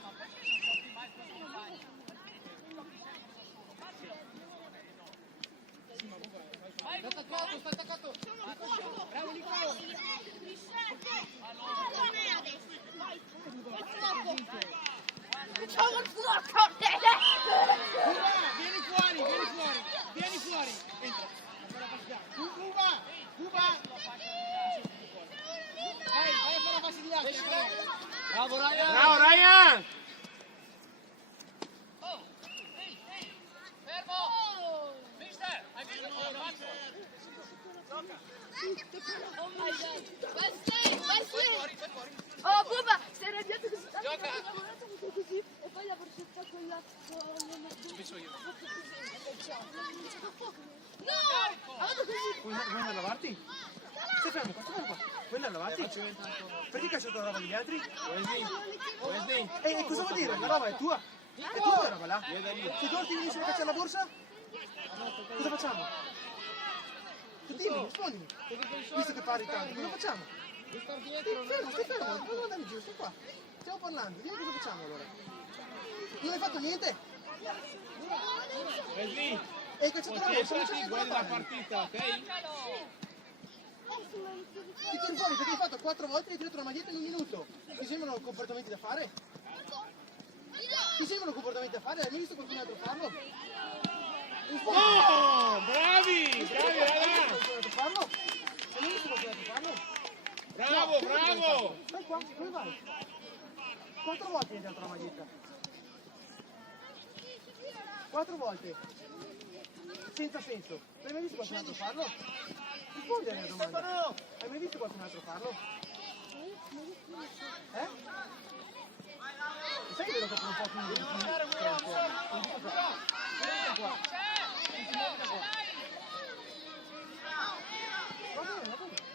Ma perché non giochi mai con i compagni? Vai, Sta attaccato, sta attaccato! Bravo Nico! Facciamo il blocco! Buba, vieni fuori! Vieni fuori! Entra! Ancora passiamo! Buba! Buba! Vai a fare la passi di altri! Bravo Ryan! Bravo Ryan! Oh! Ehi! Fermo! Mister, hai visto cosa ho fatto? Vai fuori! Oh, Buba, sei arrabbiato così tanto che hai lavorato così e poi la borsetà quella... Penso io. No! Ha fatto così! Vuoi andare a lavarti? Stai fermo qua, Vuoi andare a lavarti? Perché cacciato la roba degli altri? Wesley! E cosa vuol dire? La roba è tua? È tua quella roba là? Se tu ti venissero a cacciare la borsa? Cosa facciamo? Dimmi, rispondimi. Visto che parli tanto, cosa facciamo? Stai fermo, non andare in giro, stai qua. Stiamo parlando, dimmi cosa facciamo allora. Non hai fatto niente? Wesley! E hai cacciato la borsa, non c'è Concentrati, niente da guarda la fare. partita, ok? Ti tiri fuori perché hai fatto 4 volte e hai tirato la maglietta in un minuto. Ti sembrano comportamenti da fare? Ti sembrano comportamenti da fare? Hai mai visto qualcun altro farlo? No! Bravi! Bravi Hai ragazzi! visto qualcun altro farlo? Hai mai visto qualcun altro farlo? Bravo, bravo! Vai qua, dove vai? 4 volte hai tirato la maglietta? 4 volte. Senza senso. Hai mai visto qualcun altro farlo? Rispondi alla mia domanda. Hai mai visto qualcun altro farlo? Eh? Sai che vedo che un po' più di tempo? Qua. Va bene, va bene.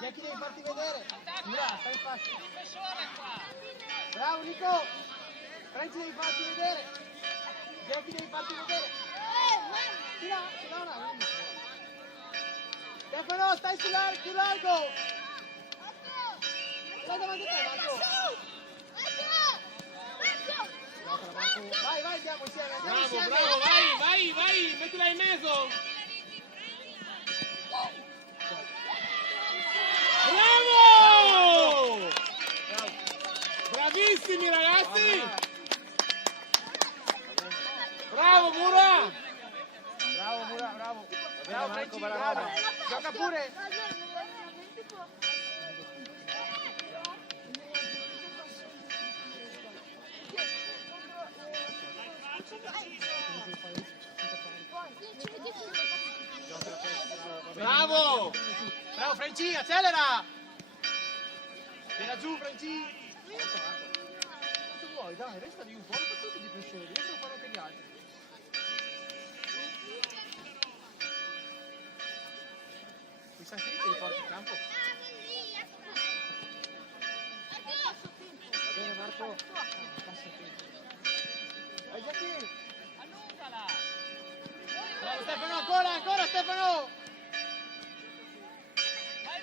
Jackie devi farti vedere. Mira, stai facile. Bravo Nico. Franci devi farti vedere. Jackie devi farti vedere. Di là, vieni. Stefano, stai più largo. Stai davanti a te, Marco. Vai, andiamo insieme. Bravo, vai! Mettila in mezzo! Bravo! Bravissimi ragazzi! Bravo Mura! Bravo. Bravo Franci, bravo. Gioca pure. Bravo! Bravo Franci, accelera. Vieni giù Franci. Cosa vuoi? Dai, resta lì un po', non fa tutti i difensori, adesso lo fanno anche gli altri. Mi sa che ti riporti in campo? Va bene Marco? Vai Jackie! Allungala! Bravo Stefano, ancora Stefano! Vai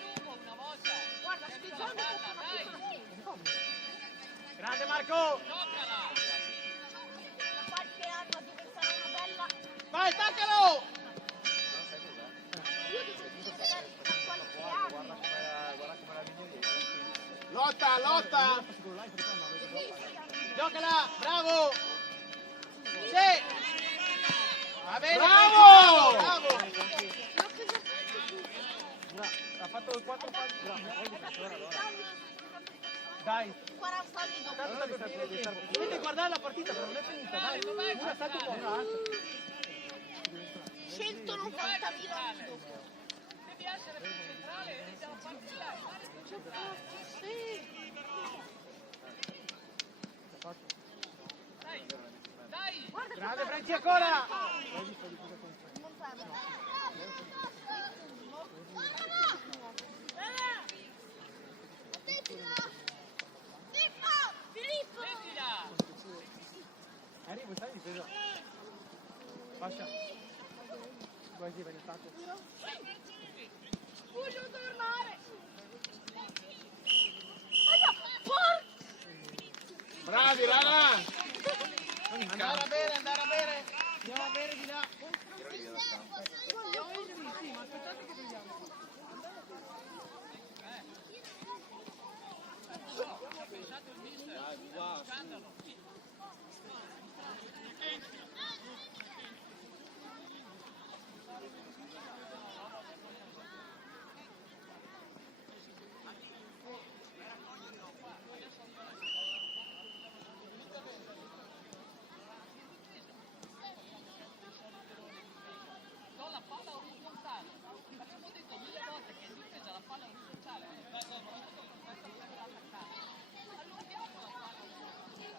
lungo una volta! Guarda, dai! Grande Marco! Toccala! Qualche anno diventerà una bella... Vai, attaccalo! Io devo giocare per qualche anno. Lotta! Giocala, bravo! Sì! Va bene, Bravo! bravo! Ha fatto 4 falli. Dai, 40 anni dopo. tanto sta per finire. Dovete guardare la partita, però non è finita, dai. Ora salta un po'. 190.000 anni dopo. Devi essere più centrale, iniziamo a partire. Sì. Renzi ancora! Mettila! Arrivo, stai in difesa. Fascia. Guardi, vai in attacco. Voglio tornare. Porca! Bravi, raga! Andare a bere, andare a bere! Andiamo a bere di là! Sì, ma aspettate che prendiamo. Pensate il mister! Scandalo! No, la palla orizzontale. Abbiamo detto 1000 volte che in difesa la palla orizzontale. Questa per l'attaccare. Allunghiamo la palla orizzontale.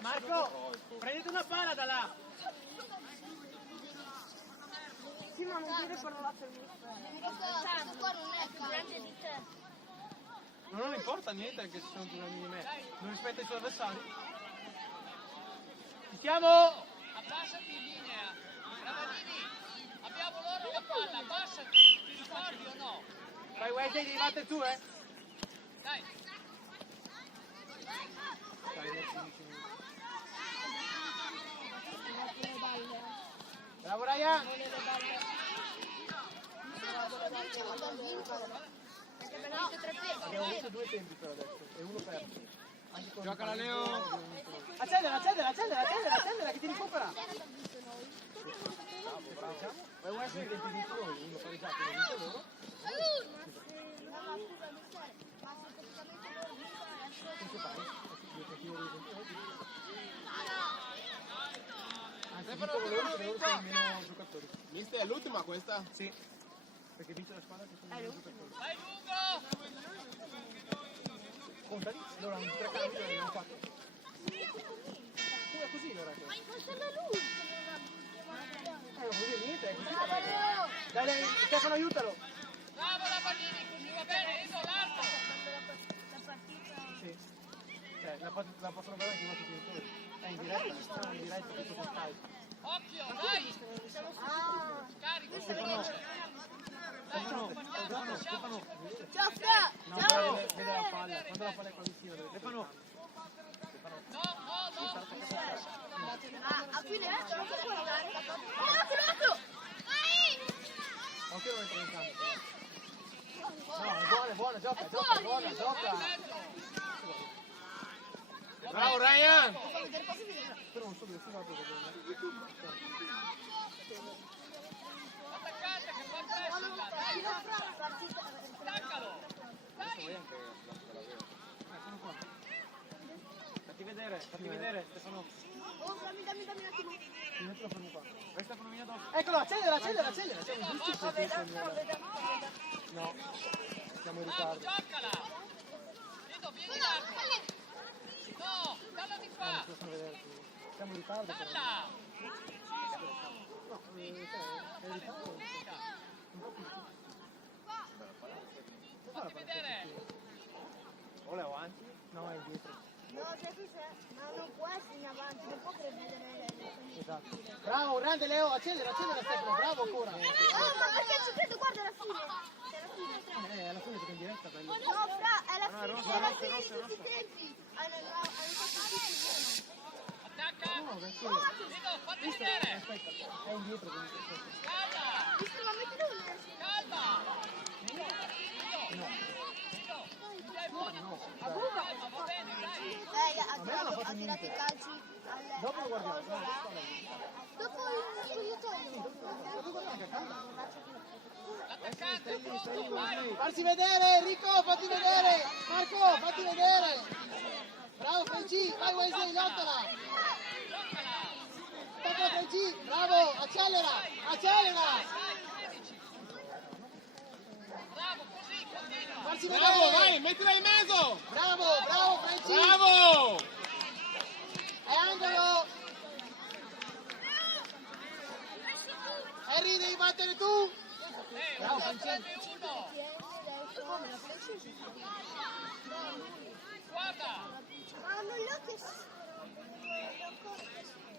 Marco, prendete una palla da là! Sì, ma non dire parolacce al mister. Qua non è grande di te. Ma non importa niente anche se sono più grandi di me. Non rispetta i tuoi avversari. Ci siamo? Abbassati in linea. Cavallini, abbiamo loro la palla, abbassati. Ti ricordi o no? Vai Wesley, devi battere tu, eh? Dai. Bravo Ryan! Abbiamo avuto 2 tempi per adesso e uno perso. Gioca la Leo! Accendela che ti recupera! Vai Wesley che ti dico noi, uno pareggiato e uno vinto loro. Cosa fai? Anzi, vincono loro che loro sono meno giocatori. Mister, è l'ultima questa? Sì, perché vince la squadra che sono meno giocatori. Vai lungo. Contali, loro hanno 3 cambi, noi abbiamo 4. Come così allora? Ma in questa da lui! Così niente, è così. Dai, Stefano, aiutalo! Bravo Lavallini, così va bene, Edo, largo. Sì. Cioè, la possono vedere anche i nostri genitori. È in diretta, tutto con Skype. Occhio, dai. Carico, veloce. Dai, Stefano, Gioca! no, vede la palla, quando la palla è qua vicino, Stefano, no. A fine non si può andare. L'altro! occhio non entra in campo. No, è buona, gioca. Bravo Ryan! Però non so dove si va dove Attaccate che fa il pressing là, dai. Attaccalo. Dai. sono qua. Fatti vedere, Stefano. Oh, dammi un attimo. Mettilo fermo qua. Vai Stefano, vieni addosso. Eccolo, accelera. Siamo giusti per Veda. No, siamo in Bravo, ritardo. giocala! Edo, vieni Marco! No, dalla di qua! Possono vedere. Siamo in ritardo. però. Dalla! No, è in ritardo. Fatti vedere! O Leo avanti. No, è indietro. No, ma non può essere in avanti, non può credere Esatto. Bravo, grande Leo, accelera Stefano, bravo ancora. Oh, ma perché ci credo, guarda alla fine. C'è alla fine. Alla fine perché in diretta bello. No, fra, è la fine, rossa, è la rossa, fine di rossa, tutti i tempi. Hanno fatto tutti Attacca! No, perché? Edo, fatti vedere! Aspetta, è indietro comunque. Calma! Visto, ma mettilo una. Calma! Edo! Tu sei buono! Calma, va bene, dai! Ha tirato i calci al... Dopo lo guardiamo. Dopo il spogliatoio. L'attaccante è pronto, vai! Farsi vedere, Enrico, fatti vedere. Marco, fatti vedere. Bravo Franci, vai Wesley, lottala. Tocca Franci, bravo, accelera. Bravo, così, continua! Farsi vedere. Bravo, vai, mettila in mezzo. Bravo Franci. Bravo. È angolo. Harry, devi battere tu. Bravo, Uno Francesco. prende uno! Guarda! Ma hanno gli occhi...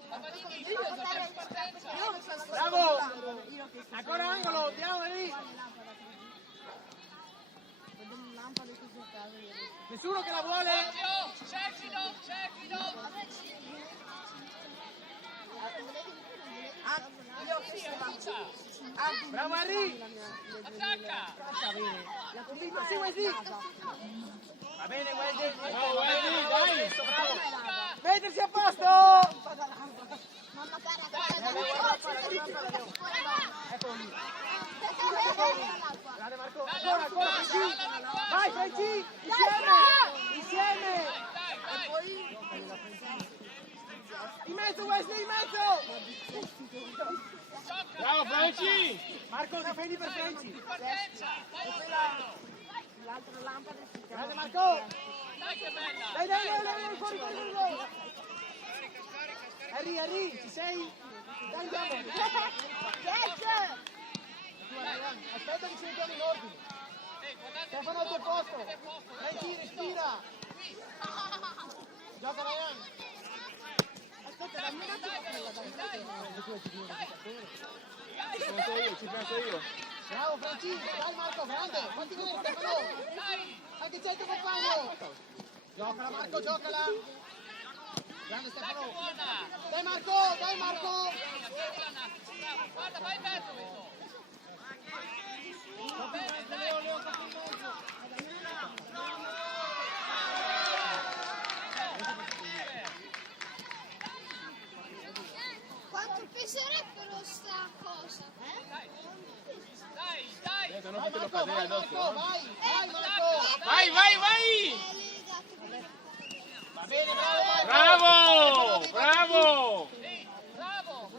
Cavalini, c'è partenza! Bravo. Ancora angolo, andiamo lì. Nessuno che la vuole. Sergio! Bravo Harry. Attacca! Sì, Wesley. Va bene Wesley. Bravo, Wesley, dai. Bravo. Mettersi a posto. Mamma cara, Eccolo lì. Grande Marco. Ancora Franci. Vai Franci. Insieme. Dai! In mezzo Wesley, in mezzo. Bravo Franci. Marco, difendi per Franci. Partenza! Vai Osvaldo! Grande Marco. Dai che bella! Dai, fuori. Harry, ci sei? Dai, andiamo. Aspetta che ci mettiamo in ordine. Guardate Stefano al tuo posto. Franci, respira. Gioca Ryan. Aspetta, dammi un Ci penso io. Bravo Franci, dai Marco, grande. Fatti vedere Stefano. Anche c'è il tuo compagno. Giocala Marco, giocala. Grande Stefano. buona! Dai Marco. Guarda, vai in mezzo, Edo! Quanto peserebbero sta cosa? Dai! Non fatelo cadere addosso. Vai Marco. Vai! Va bene, bravo Marco. Bravo! Sì, bravo!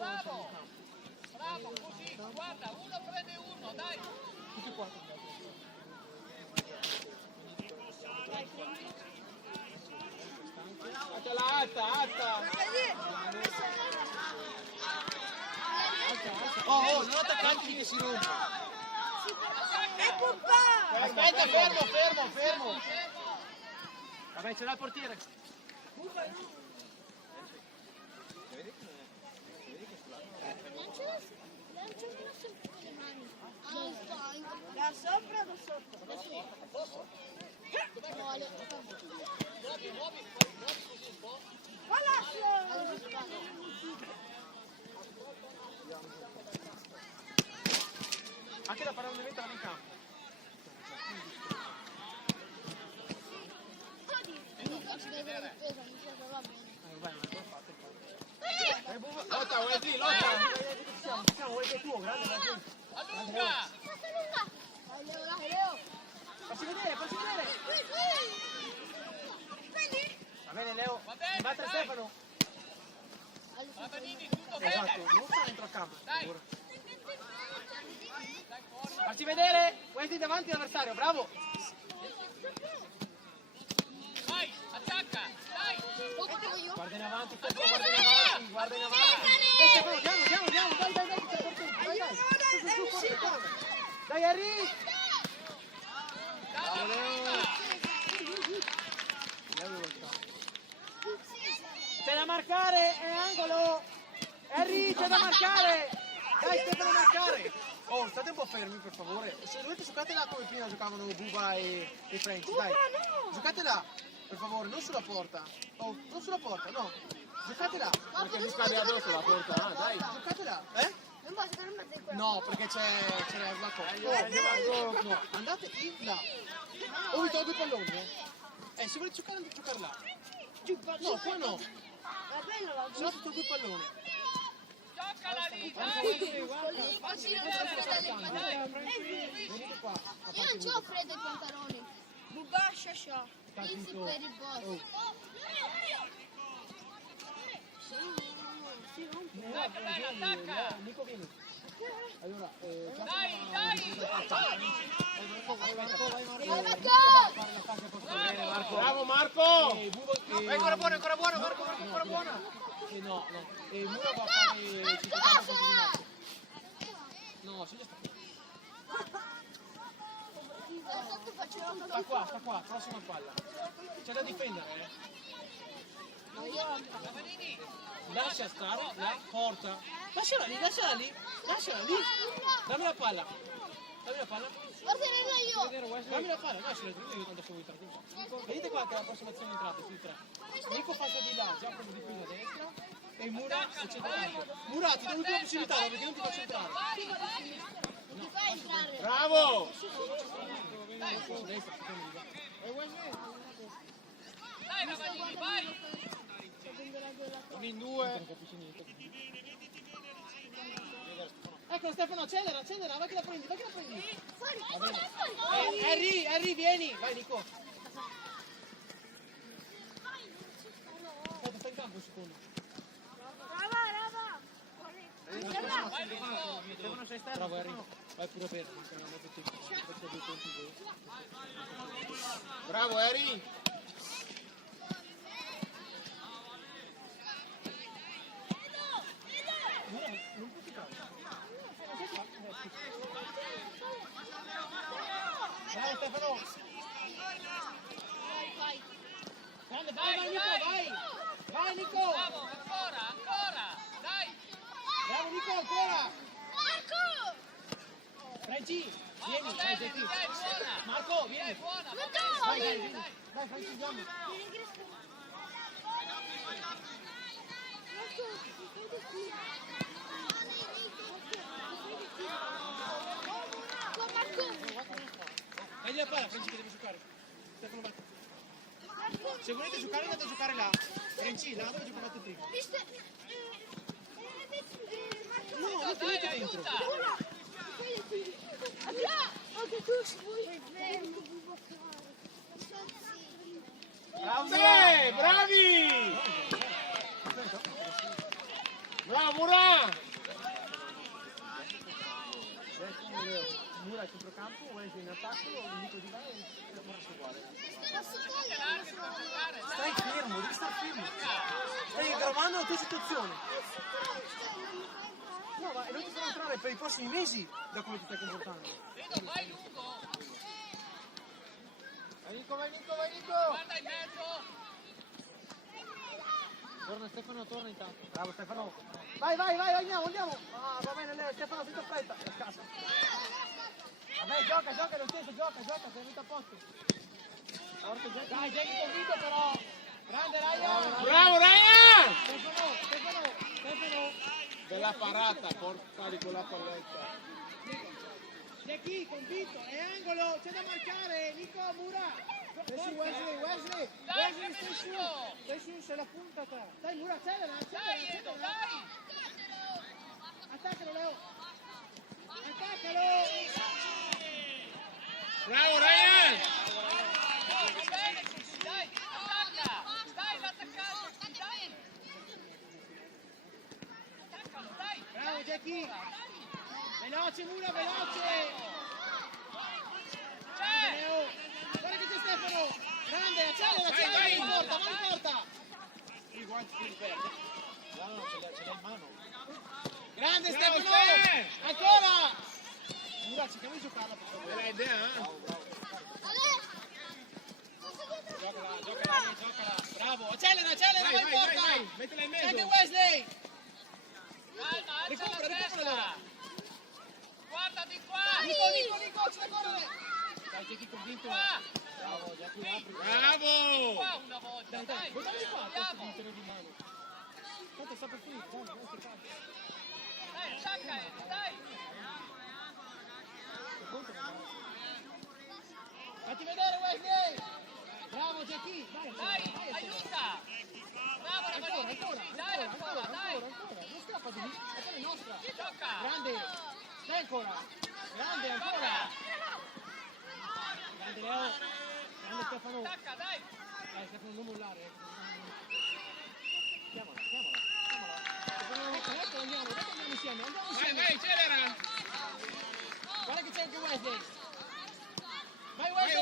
Bravo, così, guarda, uno prende uno, dai! Alta! Oh, non attaccanti che si rompe. Ecco qua! Aspetta, fermo. Vabbè, ce l'ha il portiere. Non ce l'ho sempre con le mani. Da sopra o da sotto? Vuole. Anche da fare un evento in campo. Mica ci deve avere peso, mi sa che va bene. Lotta, Wesley, Siamo, vuoi che è tuo, grande Wesley. Allunga! Dai Leo. Facci vedere. Prendi. Va bene Leo, Va bene, battere dai. Stefano. Va Vanini, tutto bene. Esatto, non sta dentro a campo, per Dai. favore. Dai fuori. Farci vedere, Wesley davanti all'avversario, bravo. Vai, attacca, dai. Guarda in avanti, Stefano, guarda in avanti, guarda in avanti. Stefano, andiamo, dai, dai, dai, c'è fortuna, dai, dai. Su, forte, forte. Dai, Harry. Bravo, Leo. C'è da marcare, è angolo. Harry, c'è da marcare. Dai, Stefano, marcare. Oh, state un po' fermi, per favore. Se dovete giocate là come prima giocavano Buba e French, dai. Giocate là, per favore, non sulla porta. Oh, non sulla porta, no. Giocate là. Perché mi scade addosso la porta, dai. Giocate là, eh? Non posso fare un mezzo di quello. No, perché c'è la cosa. No, andate in là. Oh, vi tolgo i palloni, eh. Se volete giocare, andate a giocare là. No, qua no. Va bene, la Se no ti tolgo i palloni. Giocala lì, dai. Facci Venite qua. Io non c'ho freddo i pantaloni. Bubba, shasha. Easy per i boss. Oh. Dai, attacca. Nico, vieni. Allora, Dai, dai. Bravo Marco! Ancora buono, Marco, ancora buona. No. Mura va a fare 50 così. No, si già sta qua. Sta qua, prossima palla. C'è da difendere, Vanini. Lascia stare, la porta. Lasciala lì. Dammi la palla. Guarderemo io. Dammi la palla, lasciala io quando sono entrato. Vedete qua che la prossima azione è entrata sui tre. Nico passa di là, già come di qui a destra. E Mura c'è davanti. Mura, ti do l'ultima possibilità, perché non ti faccio entrare. Non ti fai entrare. Bravo! Dai, Vanini, vai. Sono in due. Ecco Stefano, accelera, vai che la prendi. Fuori. Harry, vieni. Vai Nico. Aspetta, sta in campo un secondo. Stefano sei stato? Bravo Harry. Vai pure per. Bravo Harry! Vai Stefano. Vai. Grande, vai Nico, vai Nico. Bravo, ancora. Dai. Bravo Nico, ancora. Marco! Franci, vieni, Bravo, vai bene, Geppi. dai, buona. Marco, vieni. Buona, va Vai, bene. vieni. Dai Franci, andiamo. Dai la palla, Franci che devi giocare. Stefano, vai. Se volete giocare andate a giocare là. Franci, là dove giocavate prima. No, non tenete dentro. Anche tu vuoi Sì, bravi! Bravo Mura! Mura a centrocampo, Wesley in attacco, Nico di là e Stefano uguale. Stai fermo, devi stare fermo. Stai aggravando la tua situazione. No, ma non ti farò entrare per i prossimi mesi da come ti stai comportando. Vedo, vai lungo. Vai Nico! Guarda in mezzo. Torna Stefano, torna intanto. Bravo Stefano. Vai, andiamo. Ah, va bene lei, Stefano, senza fretta. Scassa. Vabbè, gioca lo stesso, gioca, sei venuto a posto. Dai, Jackie convinto però. Grande Ryan. Bravo Ryan! Stefano. Bella parata, porta di quella palletta. Jackie, convinto, è angolo, c'è da marcare, Nico, Mura. Wesley, Dai, stai su, sei la punta te. Dai Mura, accelera. Dai, Edo, dai. Attaccalo Leo. Bravo Ryan! Va bene, dai, attacca. Stai là Veloce Mura, veloce! Leo. Guarda che c'è Stefano! Grande, accelera, vai in porta, vai in porta! Il guanto si perde. No, ce l'ha in mano. Grande Stefano! Ancora! Mura, cerchiamo di giocarla per favore. Bella idea, Giocala. Bravo, accelera, vai in porta! vai, mettila in C'è anche mezzo. Wesley! Calma, alza la Recupera testa. Guarda di qua. Nico, c'è da correre! Dai, Jackie convinto. Qua. Bravo, Jackie, apri. Bravo! Qua una volta, dai. Guardate qua, Andiamo. questo di mano. Tanto sta per finire, dai, non si cambia. Dai, attacca, dai. Fatti vedere Wesley! Bravo Jackie! Dai, aiuta. Bravo, Ravanini, così, dai, ancora, dai. Non scappa di lì, la palla è nostra! Gioca. Grande! Stai ancora! Grande ancora! Grande Leo! Grande Stefano! Attacca, dai. Stefano non mollare! Chiamala! Stefano, andiamo insieme! Vai, accelera! Guarda che c'è anche Wesley! Vai Vai,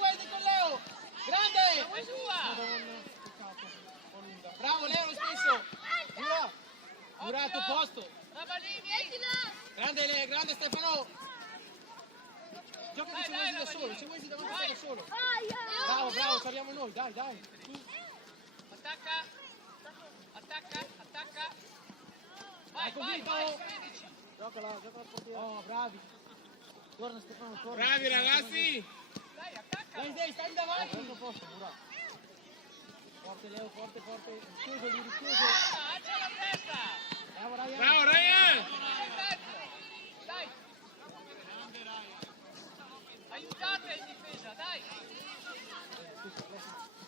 Wesley con Leo! Grande! È sua. Madonna, peccato. Un po' lunga. Bravo Leo lo stesso! Mura al tuo posto! Ravanini. Grande Stefano! Gioca che c'è Dai, Wesley da solo, Ravanini. c'è Wesley davanti a Vai. te da solo! Bravo, Bravo, saliamo noi, dai! Attacca. Vai, convinto? vai, 16. Giocala al portiere! Oh, bravi! Torna Stefano, torna! Bravi ragazzi! Dai, attacca. Wesley, stai davanti! Al posto, Mura! Forte Leo, forte! Rischioso lì, rischioso! Alza la testa. Bravo Ryan! Bravo Ryan! In mezzo. Dai. Aiutate in difesa, dai.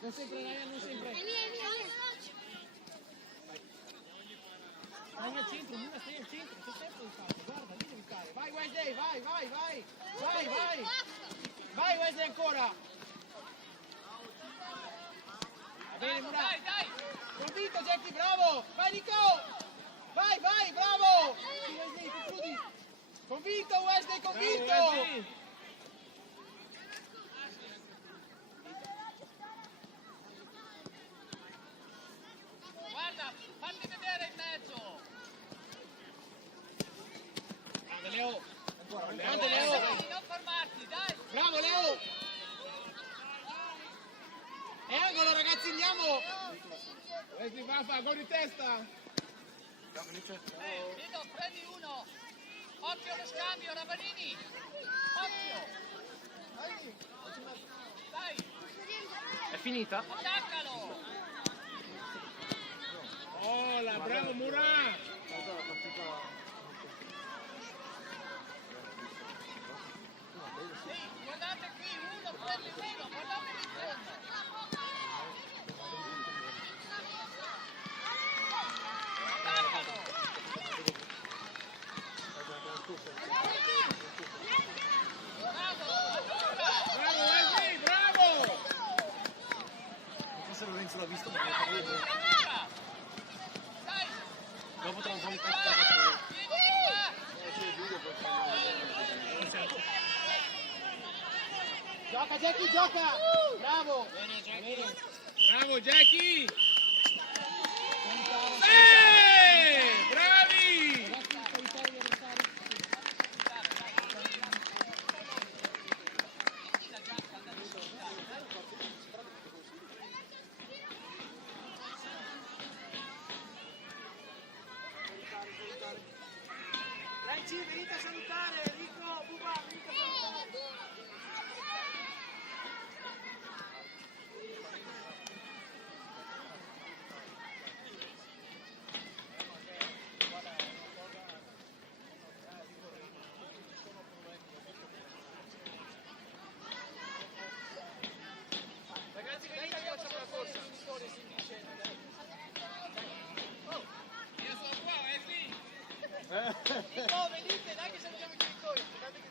Non sempre Ryan, non sempre! Stai al centro, Mura, stai al centro, c'è sempre un calcio, guarda, lì devi stare! Vai Wesley, vai! Vai Wesley ancora! Va bene Mura! Dai. Convinto Jackie, bravo! Vai Nico! Vai, bravo! Sì, Wesley, concludi! Convinto Wesley, convinto! Bravo, Wesley! Guarda, fatti vedere in mezzo. Grande Leo! Non fermarti, dai. Bravo Leo! È angolo ragazzi, andiamo! Wesley va, gol di testa! Vedo, prendi uno. Occhio allo scambio, Ravanini. Occhio. Dai, È finita? attaccalo. Oh, bravo Mura! Guardate qui, uno prende uno, guardate l'interno. Attaccalo. Bravo, ancora. Bravo Wesley, bravo! Non so se Lorenzo l'ha visto, ma Ancora. Dai, dopo tra un po' mi vieni qua. Gioca Jackie, gioca! Bravo! Bene. Bravo Jackie! Bravi! Dai Ci, venite a salutare! Enrico, Buba, venite a salutare! Ragazzi, venite che facciamo la corsa! Io sono qua Wesley! Nico, venite, dai che salutiamo i genitori! Guardate che